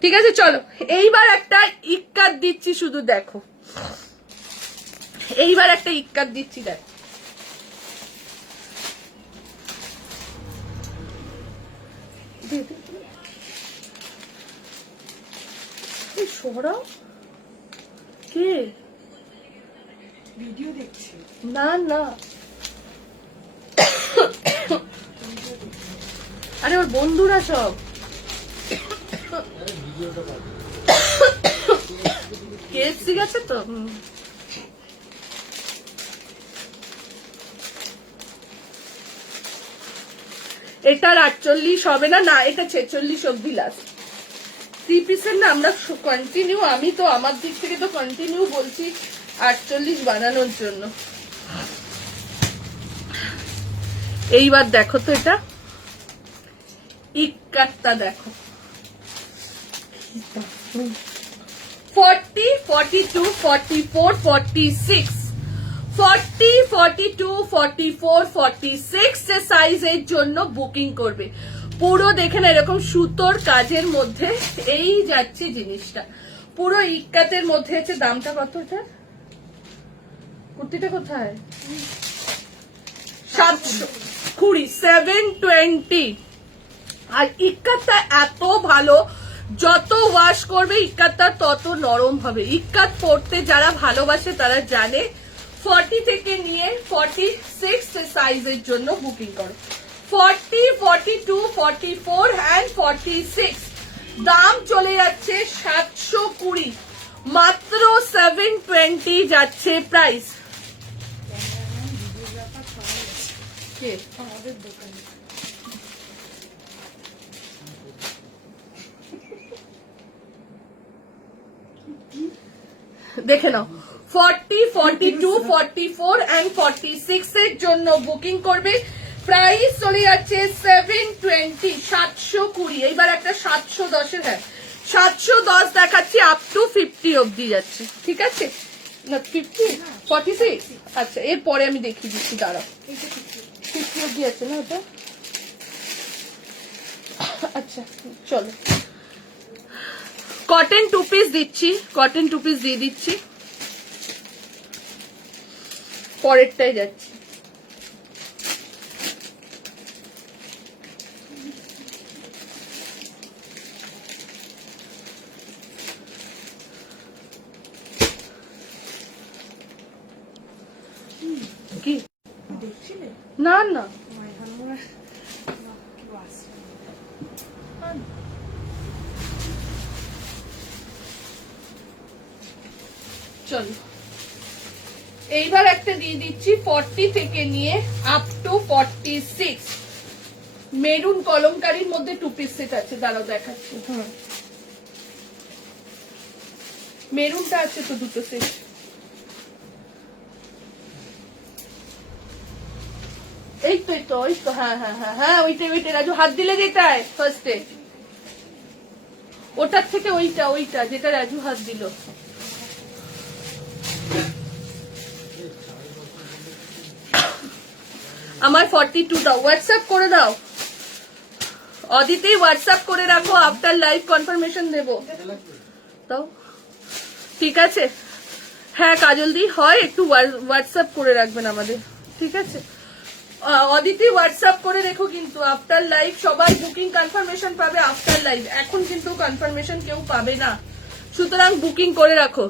ঠিক আছে, চলো এইবার একটা ইক্কাত দিচ্ছি, শুধু দেখো, এইবার একটা ইক্কাত দিচ্ছি, দেখ। সরাও, কে ভিডিও দেখছি? না না, আরে ওর বন্ধুরা সব। কেএফসি গেছে তো। এটার 48 হবে না, না এটা 46 অব্দি লাস্ট। থ্রি পিসের না আমরা কন্টিনিউ, আমি তো আমার দিক থেকে তো কন্টিনিউ বলছি 48 বানানোর জন্য। এইবার দেখো তো, এটা ইক্কাতটা দেখো, 40, 42, 44, 46, 40, 42, 44, 46 সাইজের জন্য বুকিং করবে। পুরো দেখেন এরকম সুতোর কাজের মধ্যে এই যাচ্ছে জিনিসটা, পুরো ইক্কাতের মধ্যে আছে। দামটা কত এটা? কুর্তিটা কোথায়? 720, 720। আর ইক্কাতটা এত ভালো, যত ওয়াশ করবে ইক্কাতটা তত নরম হবে। ইক্কাত পরতে যারা ভালোবাসে তারা জানে। 40 থেকে নিয়ে 46 সাইজের জন্য বুকিং করো। 40, 42, 44 and 46 দাম চলে যাচ্ছে 720, মাত্র 720 যাচ্ছে প্রাইস। আমাদের দোকানে দেখে নাও, 40, 42, 44 and 46 এর জন্য বুকিং করবে। প্রাইস চলে যাচ্ছে 720, 720। এইবার একটা 710 এর, হ্যাঁ 710 দেখাচ্ছি, আপ টু 50 অব্দি যাচ্ছে। ঠিক আছে না, 50, 46, আচ্ছা এরপরে আমি দেখিয়ে দিচ্ছি, দাঁড়াও। 50 অব্দি আছে না ওটা, আচ্ছা চলো। কটন 2 পিস দিচ্ছি, কটন 2 পিস দিয়ে দিচ্ছি, পরেরটাই যাচ্ছি। কি দেখছিলে? না না, চলো এইবার একটা দিয়ে দিচ্ছি 40 থেকে নিয়ে আপ টু 46, মেরুন কলমকারীর মধ্যে 2 পিস সেট আছে, দাঁড়াও দেখাচ্ছি। মেরুনটা আছে তো 2 সেট। এই তো ওই তো, হ্যাঁ ওইটাই রাজু, হাত দিলে যেটায় ফার্স্টে, ওটার থেকে ওইটা যেটা রাজু হাত দিল। আমার 42টা হোয়াটসঅ্যাপ করে দাও অদিতি, হোয়াটসঅ্যাপ করে রাখো, আফটার লাইভ কনফার্মেশন দেবো তাও, ঠিক আছে? হ্যাঁ কাজল দি, হয় একটু হোয়াটসঅ্যাপ করে রাখবেন আমাদের, ঠিক আছে? অদিতি হোয়াটসঅ্যাপ করে রেখো কিন্তু, আফটার লাইভ সবাই বুকিং কনফার্মেশন পাবে আফটার লাইভ, এখন কিন্তু কনফার্মেশন কেউ পাবে না, সুতরাং বুকিং করে রাখো।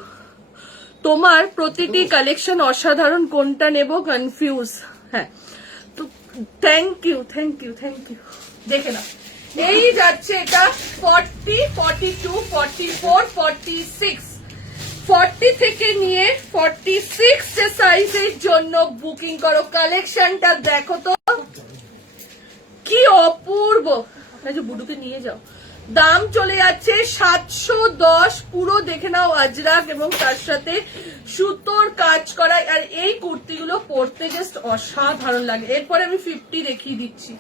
তোমার প্রতিটি কালেকশন অসাধারণ, কোনটা নেব কনফিউজ। হ্যাঁ তো থ্যাংক ইউ। দেখে না, এই যাচ্ছে এটা 40, 42, 44, 46, 40 থেকে নিয়ে 46 সাইজের জন্য বুকিং করো। কালেকশনটা দেখো তো কি অপূর্ব, বুডুকে নিয়ে যাও। দাম চলে যাচ্ছে 710, পুরো দেখে নাও আজরাক এবং তার সাথে সুতোর কাজ করা, আর এই কুর্তিগুলো পরতে জাস্ট অসাধারণ লাগে। এরপরে আমি 50 দেখিয়ে দিচ্ছি।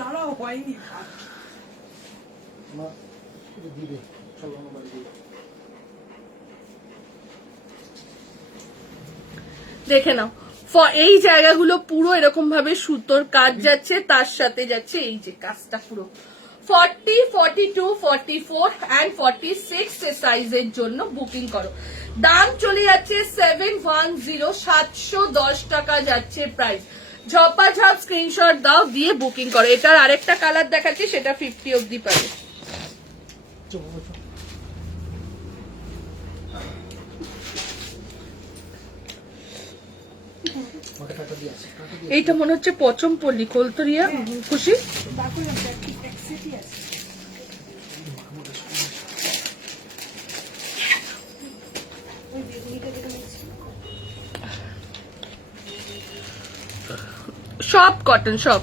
দাঁড়াও হয়নি, দিবে, চলো আমার বাড়ি দিবে। দেখে নাও, এই জায়গাগুলো পুরো এরকম ভাবে সুতোর কাজ যাচ্ছে, তার সাথে যাচ্ছে এই যে কাজটা পুরো। 40, 42, 44 and 46 সাইজের জন্য বুকিং করো। দাম চলে যাচ্ছে 710, 710 টাকা যাচ্ছে প্রাইস। ঝপাঝপ স্ক্রিনশট দাও, দিয়ে বুকিং করো। এটার আরেকটা কালার দেখাচ্ছি, সেটা 50 অব্দি পাবে। এইটা মনে হচ্ছে পচম পল্লী, কলতরিয়া, খুশি। সব কটন, সব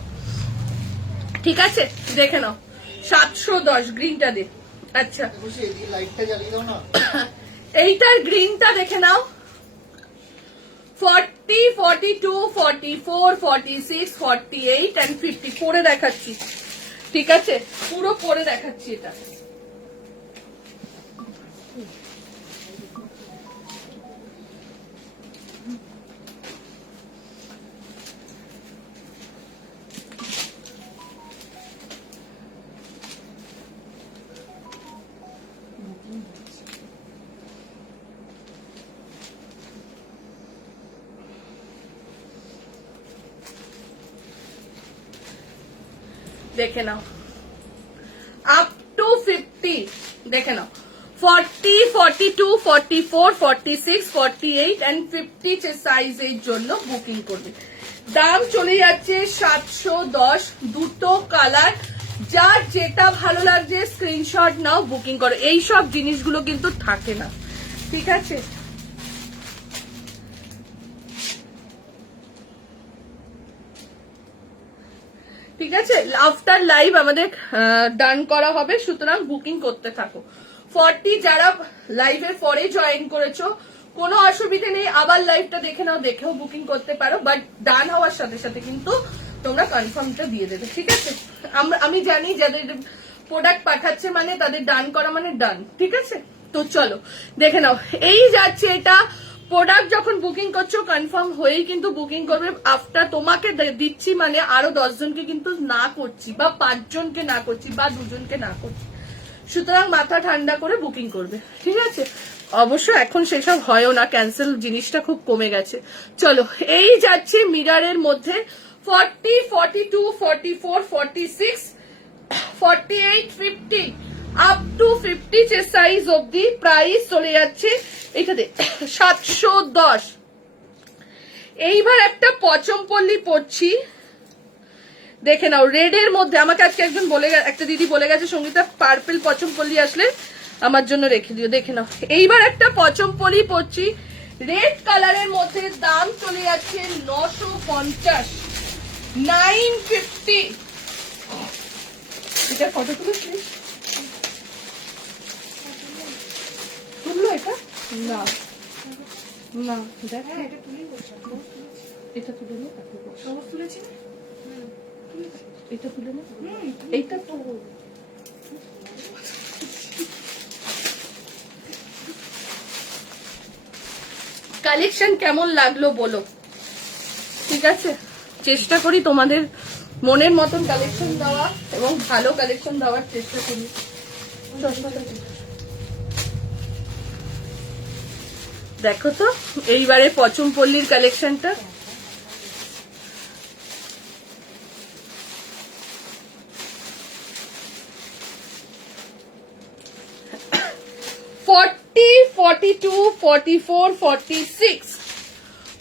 ঠিক আছে, দেখে নাও। 710 গ্রিনটা দে। আচ্ছা লাইটটা জ্বালিয়ে দাও না। এইটার গ্রিনটা দেখে নাও। 40, 42, 44, 46, 48 and 50 পরে দেখাচ্ছি, ঠিক আছে? পুরো পরে দেখাচ্ছি এটা। দেখে নাও, আপ টু 50 দেখে নাও। 40, 42, 44, 46, 48 and 50 সাইজের জন্য বুকিং করবে। দাম চলে যাচ্ছে 710, দুটো কালার, যার যেটা ভালো লাগছে স্ক্রিনশট নাও, বুকিং করো। এই সব জিনিসগুলো কিন্তু থাকে না, ঠিক আছে? ঠিক আছে, আফটার লাইভ আমাদের ডান করা হবে, সুতরাং বুকিং করতে থাকো। 40 যারা লাইভের পরে জয়েন করেছো কোনো অসুবিধা নেই, আবার লাইভটা দেখে নাও, দেখেও বুকিং করতে পারো, বাট ডান হওয়ার সাথে সাথে কিন্তু তোমরা কনফার্মটা দিয়ে দেবে, ঠিক আছে? আমি জানি যাদের প্রোডাক্ট পাঠাচ্ছে মানে তাদের ডান করা মানে ডান, ঠিক আছে? তো চলো দেখে নাও, এই যাচ্ছে এটা। প্রোডাক্ট যখন বুকিং করছো কনফার্ম হয়েই কিন্তু বুকিং করবে। আফটার তোমাকে দিচ্ছি মানে আরো 10 জনকে কিন্তু না করছি, বা 5 জনকে না করছি, বা 2 জনকে না করছি, সুতরাং মাথা ঠান্ডা করে বুকিং করবে, ঠিক আছে? অবশ্য এখন সেসব হয়ও না, ক্যান্সেল জিনিসটা খুব কমে গেছে। চলো, এই যাচ্ছে মিরারের মধ্যে 40, 42, 44, 46, 48, 50 আপ টু 50 সাইজ অব্দি প্রাইস চলে যাচ্ছে এটাতে 710। এইবার একটা পচমপল্লী পড়ছি, দেখে নাও রেড এর মধ্যে। আমাকে আজকে একজন একটা দিদি বলে গেছে সঙ্গীতা পার্পল পচমপল্লি আসলে আমার জন্য রেখে দিও। দেখে নাও এইবার একটা পচমপল্লি পরছি রেড কালারের মধ্যে, দাম চলে যাচ্ছে 950, 950। এটা কত তুলেছিস? তুললো এটা? না না, দেখ এটা তুলে নে, সবুজ তুলেছি না? এটা তুলে নে, এইটা তো কালেকশন কেমন লাগলো বলো, ঠিক আছে? চেষ্টা করি তোমাদের মনের মতন কালেকশন দেওয়া এবং ভালো কালেকশন দেওয়ার চেষ্টা করি। দেখো তো এইবারে পচমপল্লির কালেকশনটা, ফর্টি, 42, 44, 46,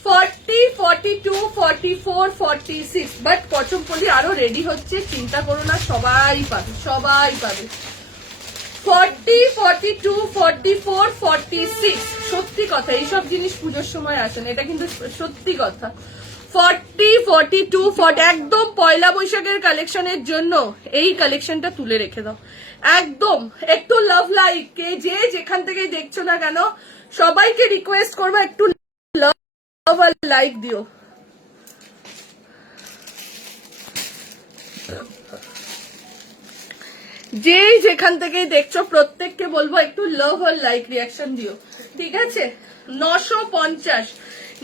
40, 42, 44, 46। বাট পচমপল্লি আরো রেডি হচ্ছে, চিন্তা করো না, সবাই পাবে, সবাই পাবে। 40, 42, 44, 46। সত্যি কথা, এইসব জিনিস পুজোর সময় আসে না, এটা কিন্তু সত্যি কথা। 40, 42, 40 একদম পয়লা বৈশাখের কালেকশনের জন্য এই কালেকশনটা তুলে রেখে দাও একদম। একটু লাভ লাইক, কে যে যেখান থেকে দেখছো না কেন সবাইকে রিকোয়েস্ট করবো একটু লাভ আর লাইক দিও। যে যেখান থেকে দেখছো প্রত্যেককে বলবো একটু লাভ আর লাইক রিয়াকশন দিও, ঠিক আছে? 950,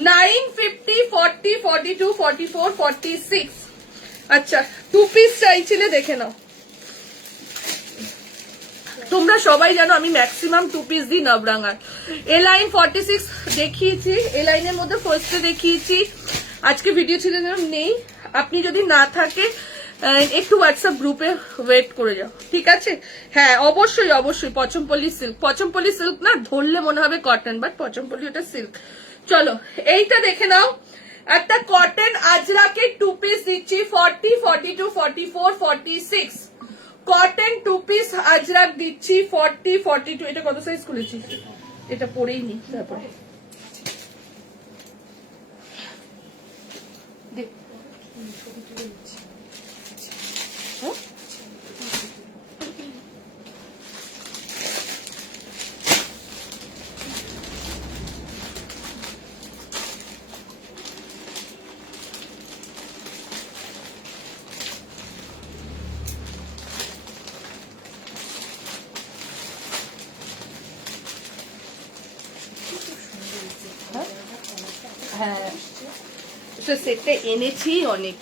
950, 40, 42, 44, 46। আচ্ছা 2 পিস চাইছিলে, দেখে নাও। তোমরা সবাই জানো আমি ম্যাক্সিমাম 2 পিস দিই নবরাঙার। এ লাইন 46 দেখিয়েছি, এ লাইনের মধ্যে ফার্স্টে দেখিয়েছি। আজকে ভিডিও ছিল নেই, আপনি যদি না থাকে একটু হোয়াটসঅ্যাপ গ্রুপে ওয়েট করে যাও, ঠিক আছে? হ্যাঁ অবশ্যই অবশ্যই পচমপল্লি সিল্ক, পচমপল্লি সিল্ক না ধরলে মনে হবে কটন, বাট পচমপল্লি ওটা সিল্ক। চলো এইটা দেখে নাও, একটা কটন আজরাকের 2 পিস দিচ্ছি 40, 42, 44, 46। কটন 2 পিস আজরাক দিচ্ছি 40, 42। এটা কত সাইজ খুলেছি? এটা পরেই নি তারপরে দেখ। হ্যাঁ এটা সেটটা এনেছি অনেক,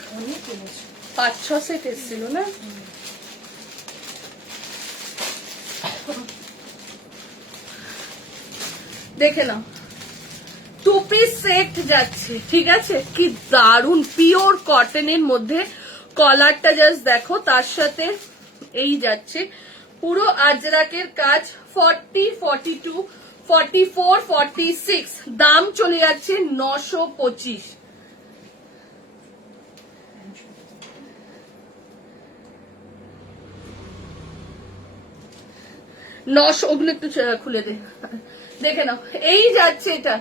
5-6 সেট এসেছিল না? দেখে নাও 2 পিস সেট যাচ্ছে, ঠিক আছে? কি দারুন পিওর কটনের মধ্যে, কলারটা জাস্ট দেখো, তার সাথে এই যাচ্ছে পুরো আজরাকের কাজ। 40, 42, 44, 46। দাম চলে যাচ্ছে 925। ওগুলো একটু খুলে দে, দেখে নাও এই যাচ্ছে। এটা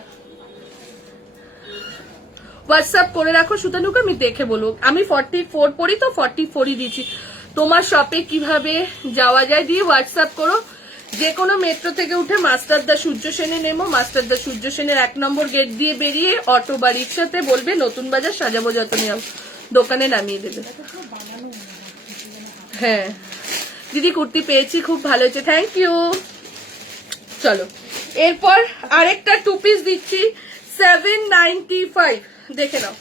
হোয়াটসঅ্যাপ করে রাখো সুতানুকে, আমি দেখে বলবো। আমি 44 পড়ি তো 44ই দিচ্ছি। তোমার শপে কিভাবে যাওয়া যায় দিয়ে হোয়াটসঅ্যাপ করো। যে কোনো মেট্রো থেকে উঠে মাস্টারদা সূর্য সেনে নেমো, মাস্টারদা সূর্য সেনের 1 নম্বর গেট দিয়ে বেরিয়ে অটো বা রিক্সাতে বলবে নতুন বাজার সাজাবো যতনে দোকানে নামিয়ে দেবে। হ্যাঁ দিদি কুর্তি পেয়েছি, খুব ভালো হয়েছে, থ্যাংক ইউ। চলো এরপর আরেকটা 2 পিস দিচ্ছি 795। দেখে নাও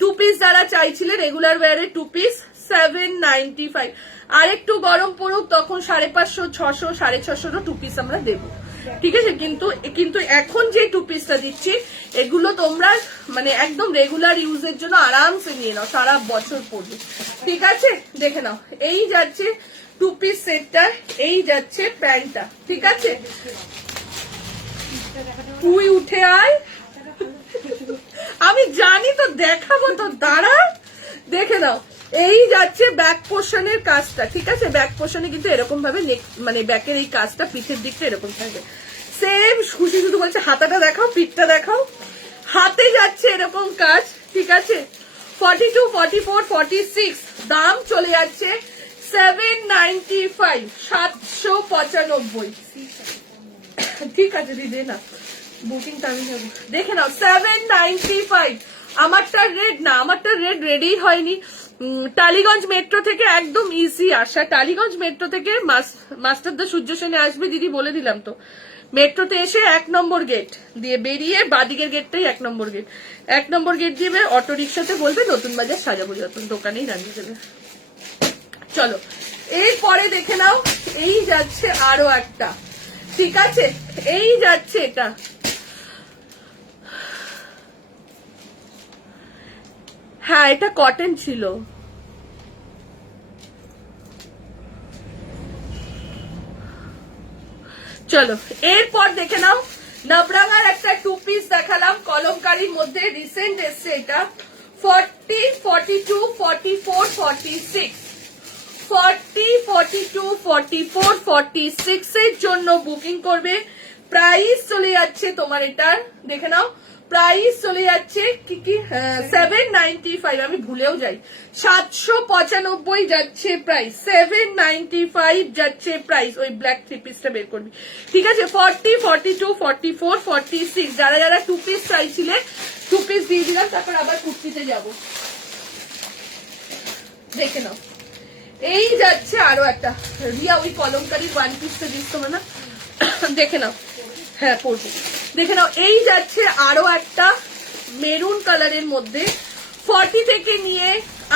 2 পিস যারা চাইছিলে রেগুলার ওয়্যারে 2 পিস 795। আর একটু গরম পড়ুক তখন 550, 600, 650 2 পিস আমরা দেবো, ঠিক আছে? কিন্তু এখন যে 2 পিসটা দিচ্ছি এগুলো তোমরা মানে একদম রেগুলার ইউজের জন্য আরামসে নিয়ে নাও, সারা বছর পড়বে, ঠিক আছে? দেখে নাও এই যাচ্ছে 2 পিস সেটটা, এই যাচ্ছে প্যান্টটা, ঠিক আছে? তুই উঠে আয়, আমি জানি তো দেখাবো তো, দাঁড়া। দেখে নাও এই যাচ্ছে ব্যাক পোর্শনের কাজটা, ঠিক আছে? ব্যাক পোর্শনে কিন্তু এরকম ভাবে মানে ব্যাকের এই কাজটা পিঠের দিকটা এরকম থাকবে সেম। খুশি শুধু বলছে হাতাটা দেখাও, পিঠটা দেখাও। হাতে যাচ্ছে এরকম কাজ, ঠিক আছে? 42, 44, 46 দাম চলে যাচ্ছে 795, 795। ঠিক আছে দিদি, না বুকিংটা আমি যাবো, দেখে নাও 795। আমারটা রেড না, আমারটা রেড রেডি হয়নি। টালিগঞ্জ মেট্রো থেকে একদম ইজি আসা। টালিগঞ্জ মেট্রো থেকে মাস্টারদা সূর্য সেনে আসবে দিদি, বলে দিলাম তো। মেট্রোতে এসে 1 নম্বর গেট দিয়ে বেরিয়ে বাদিকের গেটটাই 1 নম্বর গেট। 1 নম্বর গেট দিয়ে অটো রিক্সাতে বলবে নতুন বাজার সাজাবো যতন, দোকানেই রান্না দেবে। চলো এরপরে দেখে নাও, এই যাচ্ছে আরো একটা, ঠিক আছে? এই যাচ্ছে এটা, হ্যাঁ এটা কটন ছিল। চলো এরপর দেখে নাও, নবরাঙার একটা 2 পিস দেখালাম কলমকারীর মধ্যে, রিসেন্ট এসছে এটা। 40, 42, 44, 46, 40, 42, 44, 46 এর জন্য বুকিং করবে। প্রাইস চলে যাচ্ছে তোমার এটার, দেখে নাও প্রাইস চলে যাচ্ছে কি 795, আমি ভুলেও যাই। 795 যাচ্ছে প্রাইস, 795 যাচ্ছে প্রাইস। ওই ব্ল্যাক 3 পিসটা বের করবি, ঠিক আছে? 40, 42, 44, 46 যারা যারা 2 পিস চাইছিলে 2 পিস দিয়ে দিলাম। তারপর আবার কুর্তিতে যাবো, দেখে নাও। এই যাচ্ছে আরো একটা, রিয়া ওই কলমকারীর 1 পিসটা দিস তোমার না, দেখে নাও। হ্যাঁ পড়বো, দেখে নাও। এই যাচ্ছে আরো একটা মেরুন কালারের মধ্যে, 40 থেকে নিয়ে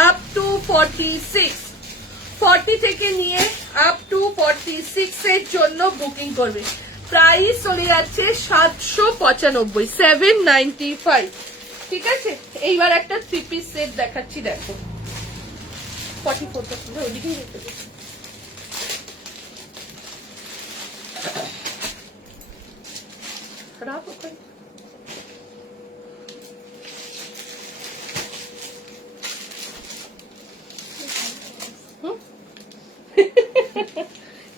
আপ টু 46, 40 থেকে নিয়ে আপ টু 46 এর জন্য বুকিং করবে। প্রাইস চলে যাচ্ছে 795, 795, ঠিক আছে? এইবার একটা 3 পিস সেট দেখাচ্ছি, দেখো 44টা ওদিকেই দেখতে পাচ্ছি। রাখ ওখানে।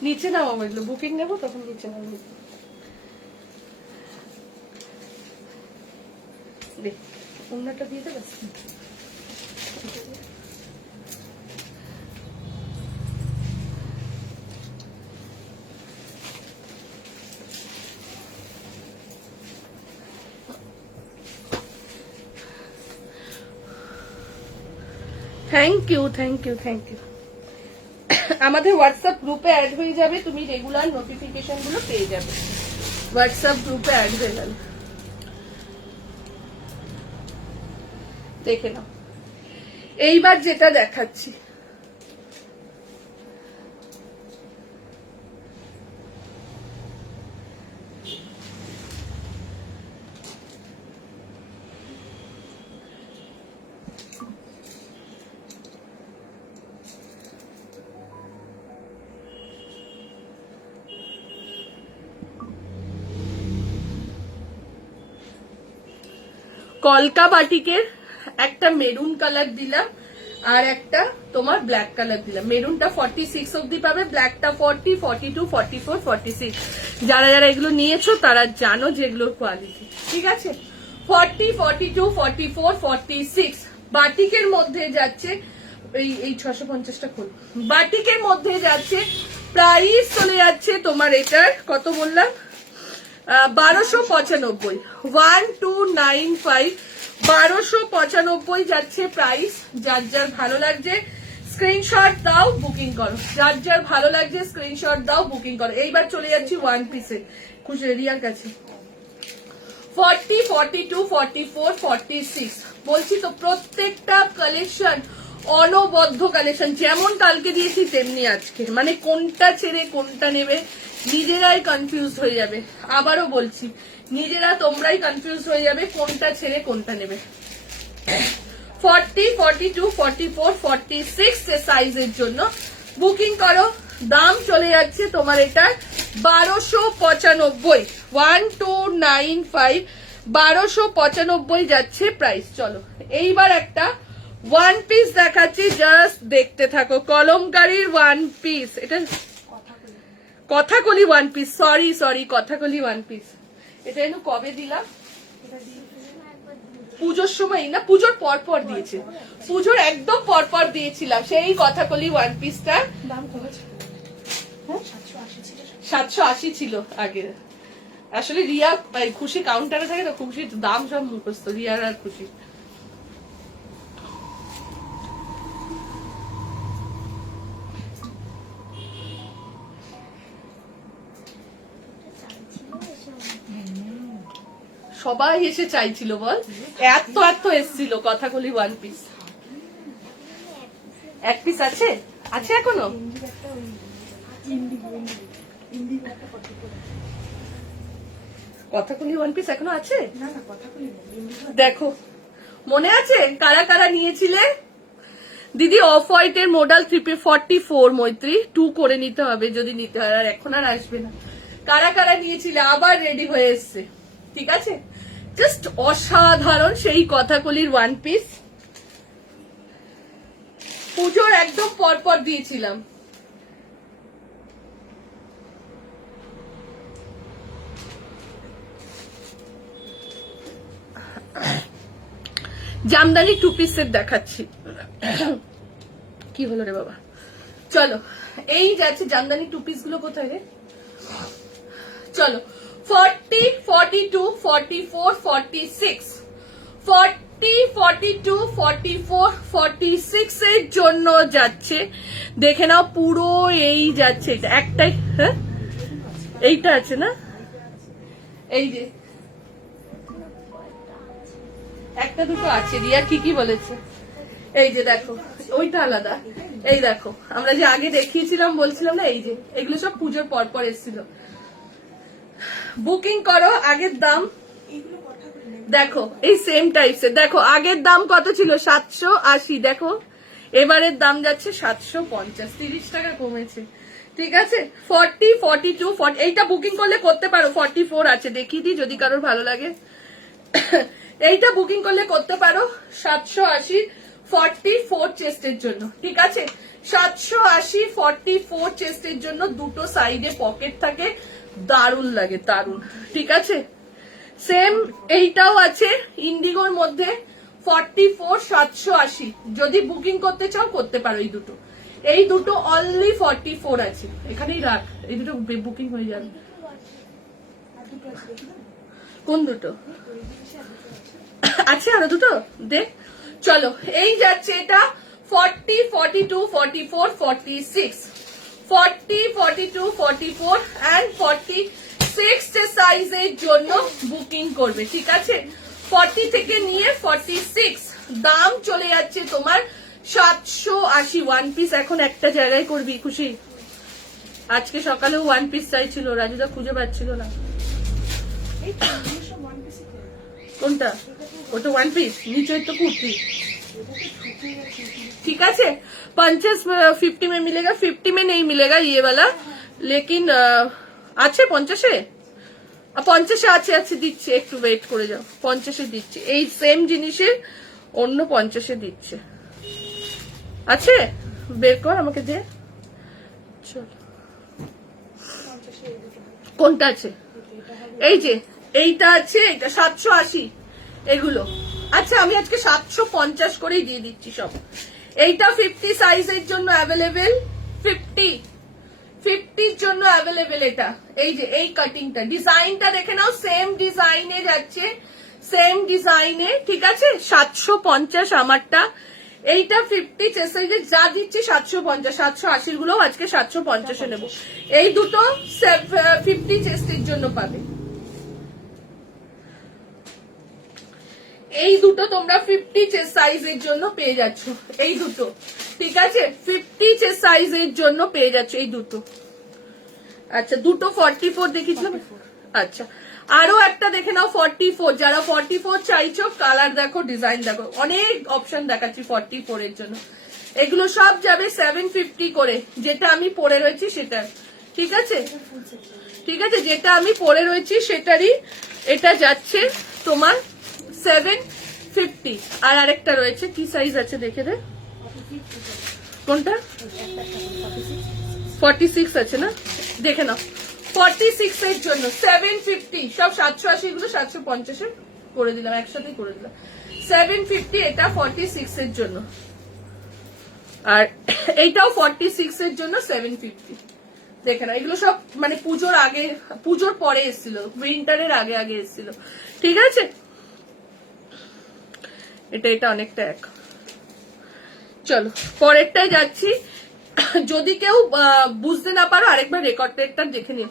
নিচে নামা বললো, বুকিং নেবো তখন নিচে নামবো। দেখ অন্যটা দিয়ে দেবে। Thank you, thank you, thank you. আমাদের হোয়াটসঅ্যাপ গ্রুপে অ্যাড হয়ে যাবে, তুমি রেগুলার নোটিফিকেশন গুলো পেয়ে যাবে। হোয়াটসঅ্যাপ গ্রুপে অ্যাড হয়ে গেল, দেখে নাও। এইবার যেটা দেখাচ্ছি, কলকা বাটিকের একটা মেরুন কালার দিলাম আর একটা তোমার ব্ল্যাক কালার দিলাম। মেরুনটা 46 অব্দি পাবে, ব্ল্যাকটা 40, 42, 44, 46। যারা যারা এগুলো নিয়েছো তারা জানো যে এগুলোর কোয়ালিটি, ঠিক আছে? 40, 42, 44, 46 বাটিকের মধ্যে যাচ্ছে। এই 650টা খোল, বাটিকের মধ্যে যাচ্ছে। প্রাইস চলে যাচ্ছে তোমার এটার কত বললাম, 1295, 1295, 1295 যাচ্ছে প্রাইস। যার যার ভালো লাগছে স্ক্রিনশট দাও, বুকিং করো। যার যার ভালো লাগছে স্ক্রিনশট দাও, বুকিং করো। এইবার চলে যাচ্ছি 1 পিসে, খুশি রিয়ার কাছে। 40, 42, 44, 46 বলছি তো, প্রত্যেকটা কালেকশন অনবদ্য কালেকশন, যেমন কালকে দিয়েছি তেমনি আজকে। মানে কোনটা ছেড়ে কোনটা নেবে নিজেরাই কনফিউজ হয়ে যাবে। আবারও বলছি, নিজেরা তোমরাই কনফিউজ হয়ে যাবে কোনটা ছেড়ে কোনটা নেবে। 40, 42, 44, 46 সাইজের জন্য বুকিং করো। দাম চলে যাচ্ছে তোমার এটা 1295, 1295, 1295 যাচ্ছে প্রাইস। চলো এইবার একটা ওয়ান পিস দেখাচ্ছি, জাস্ট দেখতে থাকো। কলমকারীর ওয়ান পিস, এটা Kathakali one piece, sorry Kathakali one piece. এটা যেন কবে দিলাম, পুজোর সময় না, পুজোর পর দিয়েছে, পুজোর একদম পর দিয়েছিলাম সেই কথাকলি ওয়ান পিসটা। দাম কমেছে, 780 ছিল আগে। আসলে রিয়া খুশি কাউন্টারে থাকে তো, খুশির দাম সব মুখস্থ, রিয়ার আর খুশি। সবাই এসে চাইছিল বল, এত এসছিল কথাকলি ওয়ান পিস। এক পিস আছে, আছে এখনো। কথাকলি ওয়ান পিস এখনো আছে, না না কথা বলি দেখো মনে আছে কারা কারা নিয়েছিলে দিদি? অফ হোয়াইট এর মডেল 344 মৈত্রী 2 করে নিতে হবে যদি নিতে হয়, আর এখন আর আসবে না। কারা কারা নিয়েছিলে, আবার রেডি হয়ে এসছে, ঠিক আছে? জাস্ট অসাধারণ সেই কথাকলির ওয়ান পিস, পুজোর একদম পর দিয়েছিলাম। জামদানি 2 পিস সেট দেখাচ্ছি। কি হলো রে বাবা, চলো এই যাচ্ছে জামদানি 2 পিস গুলো কোথায় রে, চলো 40, 42, 44, 46, 40, 42, 44, 46 এর জন্য যাচ্ছে। দেখে নাও পুরো এই যাচ্ছে, এটা একটাই, হ্যাঁ এইটা আছে না, এই যে একটা দুটো আছে। রিয়া কি বলেছে, এই যে দেখো ওইটা আলাদা, এই দেখো আমরা যে আগে দেখিয়েছিলাম বলছিলাম না, এই যে এগুলো সব পুজোর পর এসেছিল। বুকিং করো, আগের দাম দেখো এই সেম টাইপসের, দেখো আগের দাম কত ছিল 780, দেখো এবারের দাম যাচ্ছে 750, 30 টাকা কমেছে, ঠিক আছে? 40, 42, 40 এইটা বুকিং করলে করতে পারো, 44 আছে দেখিয়ে দিই যদি কারোর ভালো লাগে। এইটা বুকিং করলে করতে পারো 780, 44 চেস্টের জন্য, ঠিক আছে? 780, 44 চেস্টের জন্য, দুটো সাইডে পকেট থাকে, দারুণ লাগে, দারুণ, ঠিক আছে? সেম এইটাও আছে ইন্ডিগোর মধ্যে 44, 780, যদি বুকিং করতে চাও করতে পারো। এই দুটো অনলি 44 আছে, এখানেই রাখ, এই দুটো বুকিং হয়ে যাবে। কোন দুটো আছে, আরো দুটো দেখ। চলো এই যাচ্ছে এটা 40, 42, 44, 46, 40, 42, 44 and 46 সাইজের জন্য বুকিং করবে, ঠিক আছে? 40 থেকে নিয়ে 46, দাম চলে যাচ্ছে তোমার 780। ওয়ান পিস এখন একটা জায়গায় করবি খুশি। আজকে সকালেও ওয়ান পিস চাইছিল, রাজুদা খুঁজে পাচ্ছিল না। কোনটা? ওটা ওয়ান পিস, নিচে তো কুর্তি, ठीक है? 50 50 में मिलेगा, 50 में नहीं मिलेगा ये वाला, लेकिन আছে 50-এ, 50-এ আছে দিচ্ছে, একটু ওয়েট করে যাও, 50-এ দিচ্ছে, এই সেম জিনিসের অন্য 50-এ দিচ্ছে, আছে বের কর আমাকে দে। চল কোনটা আছে, এই যে এইটা আছে, এটা 780 এগুলো। আচ্ছা আমি আজকে 750 করেই দিয়ে দিচ্ছি সব। এইটা 50 সাইজের জন্য অ্যাভেলেবেল, 50 জন্য অ্যাভেলেবেল এটা। এই যে এই কাটিংটা, ডিজাইনটা দেখে নাও, সেম ডিজাইনে যাচ্ছে, সেম ডিজাইনে, ঠিক আছে? 750 আমারটা, এইটা 50 চেস্ট সাইজে যা দিচ্ছি 750, 780 গুলো আজকে 750-এ নেবো। এই দুটো 50 চেস্টের জন্য পাবে, এই দুটো তোমরা 50 চেস্ট সাইজের জন্য পেয়ে যাচ্ছ, এই দুটো, ঠিক আছে? 50 চেস্ট সাইজের জন্য পেয়ে যাচ্ছ এই দুটো। আচ্ছা দুটো 44 দেখিয়েছিলাম, আচ্ছা আরো একটা দেখে নাও 44, যারা 44 চাইছো, কালার দেখো, ডিজাইন দেখো, অনেক অপশন দেখাচ্ছি 44 এর জন্য। এগুলো সব যাবে 750 করে, যেটা আমি পরে রয়েছি সেটা, ঠিক আছে? ঠিক আছে, যেটা আমি পরে রয়েছি সেটারই এটা যাচ্ছে তোমার 50 আর আরেকটা রয়েছে, কি সাইজ আছে দেখে দে, কোনটা 46 আছে না, দেখে নাও। 46 এর জন্য 750, সব 780 গুলো 750 করে দিলাম, একসাথেই করে দিলাম। 750 এটা 46 এর জন্য, আর এইটাও 46 এর জন্য 750। দেখে না, এগুলো সব মানে পুজোর আগে, পুজোর পরে এসেছিল, উইন্টারের আগে আগে এসেছিল, ঠিক আছে। এটা অনেকটা এক। চলো পরেরটাই যাচ্ছি। যদি কেউ বুঝতে না পারো আরেকবার রেকর্ডটা দেখে নিও।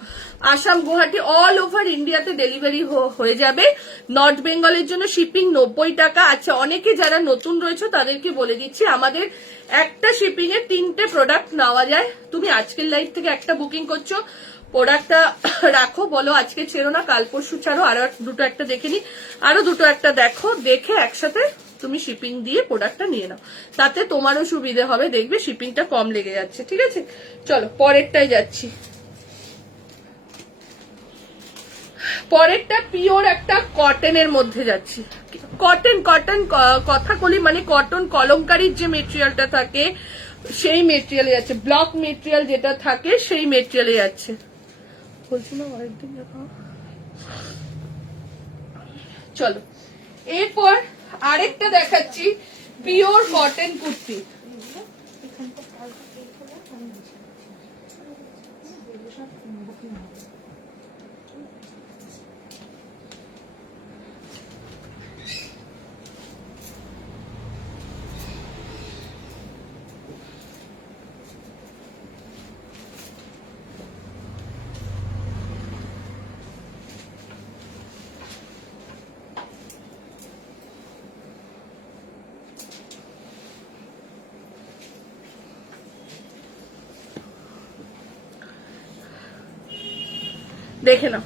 আসাম, গুয়াহাটি, অল ওভার ইন্ডিয়াতে ডেলিভারি হয়ে যাবে। নর্থ বেঙ্গলের জন্য শিপিং 90 টাকা। আচ্ছা, অনেকে যারা নতুন রয়েছে তাদেরকে বলে দিচ্ছি, আমাদের একটা শিপিং এ 3টে প্রোডাক্ট নেওয়া যায়। তুমি আজকের লাইভ থেকে একটা বুকিং করছো, প্রোডাক্টটা রাখো, বলো আজকে ছেড়ো না, কাল পরশু ছাড়ো, আরো দুটো একটা দেখে নি, আরো দুটো একটা দেখো, দেখে একসাথে তুমি শিপিং দিয়ে প্রোডাক্টটা নিয়ে নাও, তাতে তোমারও সুবিধা হবে, দেখবে শিপিংটা কম লেগে যাচ্ছে, ঠিক আছে। চলো পরেরটাই যাচ্ছি। পরেরটা পিওর একটা কটনের মধ্যে যাচ্ছি। কটন কথা বলি, মানে কটন কলমকারীর যে মেটেরিয়ালটা থাকে সেই মেটেরিয়ালে যাচ্ছে, ব্লক মেটেরিয়াল যেটা থাকে সেই মেটেরিয়ালে যাচ্ছে। বলছি না আরেকদিন দেখা। চলো এরপর আরেকটা দেখাচ্ছি, পিওর কটন কুর্তি। দেখে নাও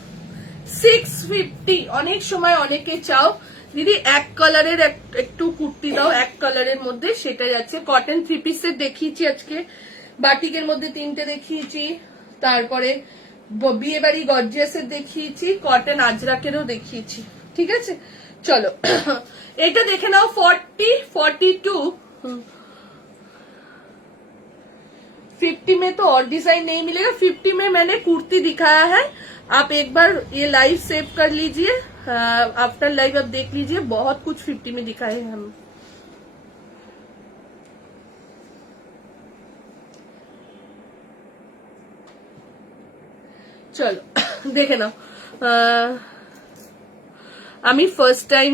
650। অনেক সময় অনেকে চাও দিদি এক কালারের একটু কুর্তি দাও, এক কালারের মধ্যে, সেটা যাচ্ছে। কটন 3 পিসের দেখিয়েছি আজকে, বাটিকের মধ্যে 3টে দেখিয়েছি, তারপরে বিয়ে বাড়ি গর্জিয়াসের দেখিয়েছি, কটন আজরাকেরও দেখিয়েছি, ঠিক আছে। চলো এটা দেখে নাও, 40, 42, 50 में तो और डिजाइन नहीं मिलेगा। 50 में मैंने कुर्ती दिखाया है, आप एक बार ये लाइव सेव कर लीजिए, आफ्टर लाइव आप देख लीजिए, बहुत कुछ 50 में दिखाए हैं हम। चलो देखे ना, अमी फर्स्ट टाइम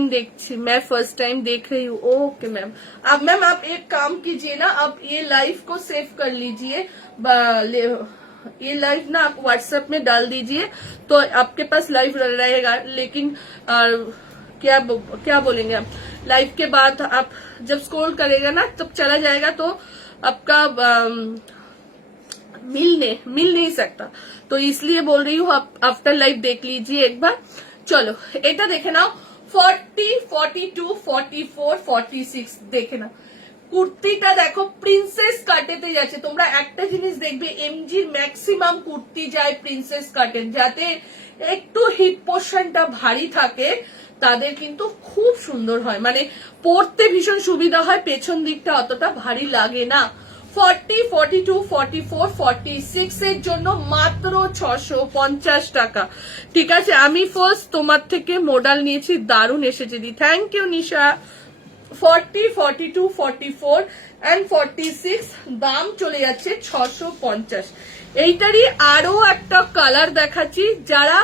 मैं फर्स्ट टाइम देख रही हूँ। ओके मैम, अब मैम आप एक काम कीजिए ना, आप ये लाइव को सेव कर लीजिए, ये लाइव ना आप व्हाट्सएप में डाल दीजिए, तो आपके पास लाइव रहेगा। लेकिन क्या बोलेंगे आप, लाइव के बाद आप जब स्क्रॉल करेगा ना तब चला जाएगा, तो आपका मिल नहीं सकता, तो इसलिए बोल रही हूँ आप आफ्टर लाइव देख लीजिए एक बार। चलो এটা দেখে নাও, 40, 42, 44, 46 দেখে নাও। কুর্তিটা দেখো প্রিন্সেস কাটেতে যাচ্ছে। তোমরা একটা জিনিস দেখবে, এমজির ম্যাক্সিমাম কুর্তি যায় প্রিন্সেস কাটের, যাতে একটু হিপ পোর্শনটা ভারী থাকে, তাদের কিন্তু খুব সুন্দর হয়, মানে পরতে ভীষণ সুবিধা হয়, পেছন দিকটা অতটা ভারী লাগে না। 40, 42, 44, 46 এর জন্য মাত্র 650 টাকা, ঠিক আছে। আমি ফার্স্ট তোমার থেকে মডেল নিয়েছি, দারুণ এসেছে দি, থ্যাংক ইউ নিশা। 40, 42, 44 and 46 দাম চলে যাচ্ছে 650। এইটারই আরো একটা কালার দেখাচ্ছি, যারা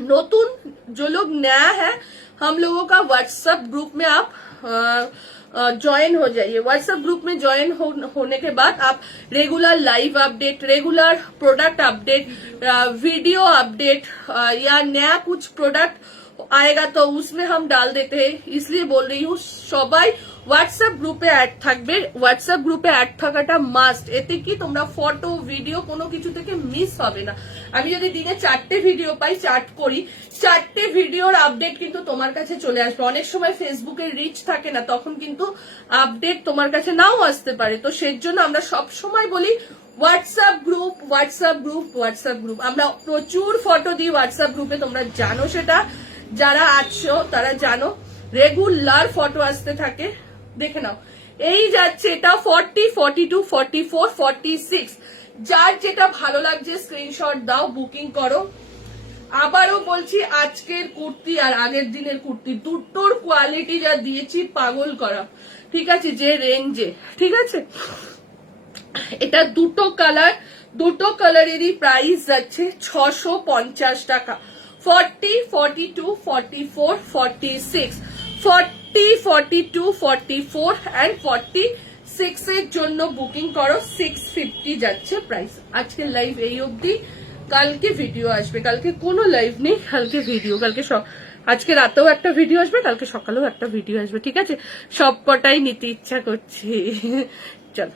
नतून जो लोग नया है, हम लोगों का व्हाट्सएप ग्रुप में आप ज्वाइन हो जाइए। व्हाट्सएप ग्रुप में ज्वाइन होने के बाद आप regular live update, regular product update, video update, या नया कुछ प्रोडक्ट आएगा तो उसमें हम डाल देते हैं, इसलिए बोल रही हूँ সবাই হোয়াটসঅ্যাপ গ্রুপে অ্যাড থাকবে। হোয়াটসঅ্যাপ গ্রুপে অ্যাড থাকাটা মাস্ট, এতে কি তোমরা ফটো ভিডিও কোনো কিছু থেকে মিস হবে না। আমি যদি দিনে 4টে ভিডিও পাই, চার্ট করি, 4টে ভিডিওর আপডেট কিন্তু তোমার কাছে চলে আসবে। অনেক সময় ফেসবুকের রিচ থাকে না, তখন কিন্তু আপডেট তোমার কাছে নাও আসতে পারে, তো সেই জন্য আমরা সব সময় বলি WhatsApp group, WhatsApp group, WhatsApp group. আমরা প্রচুর ফটো দিই হোয়াটসঅ্যাপ গ্রুপে, তোমরা জানো সেটা, যারা আছো তারা জানো। রেগুলার ফটো আসতে থাকে, দেখে নাও। এই যাচ্ছে এটা 40, 42, 44, 46, যার যেটা ভালো লাগছে স্ক্রিনশট দাও, বুকিং করো। আবারও বলছি, আজকের কুর্তি আর আগের দিনের কুর্তি দুটোর কোয়ালিটি যা দিয়েছি পাগল করা, ঠিক আছে, যে রেঞ্জে, ঠিক আছে। এটা দুটো কালারেরই প্রাইস যাচ্ছে 650 টাকা। 40, 42, 44, 46, 40, 42, 44 and 46 এর জন্য বুকিং করো। 650 যাচ্ছে প্রাইস। আজকের লাইভ এই অবধি, কালকে ভিডিও আসবে, কালকে কোনো লাইভ নেই, কালকে ভিডিও, কালকে আজকে রাতেও একটা ভিডিও আসবে, কালকে সকালেও একটা ভিডিও আসবে, ঠিক আছে। সব কটাই নিতে ইচ্ছা করছে। চলো।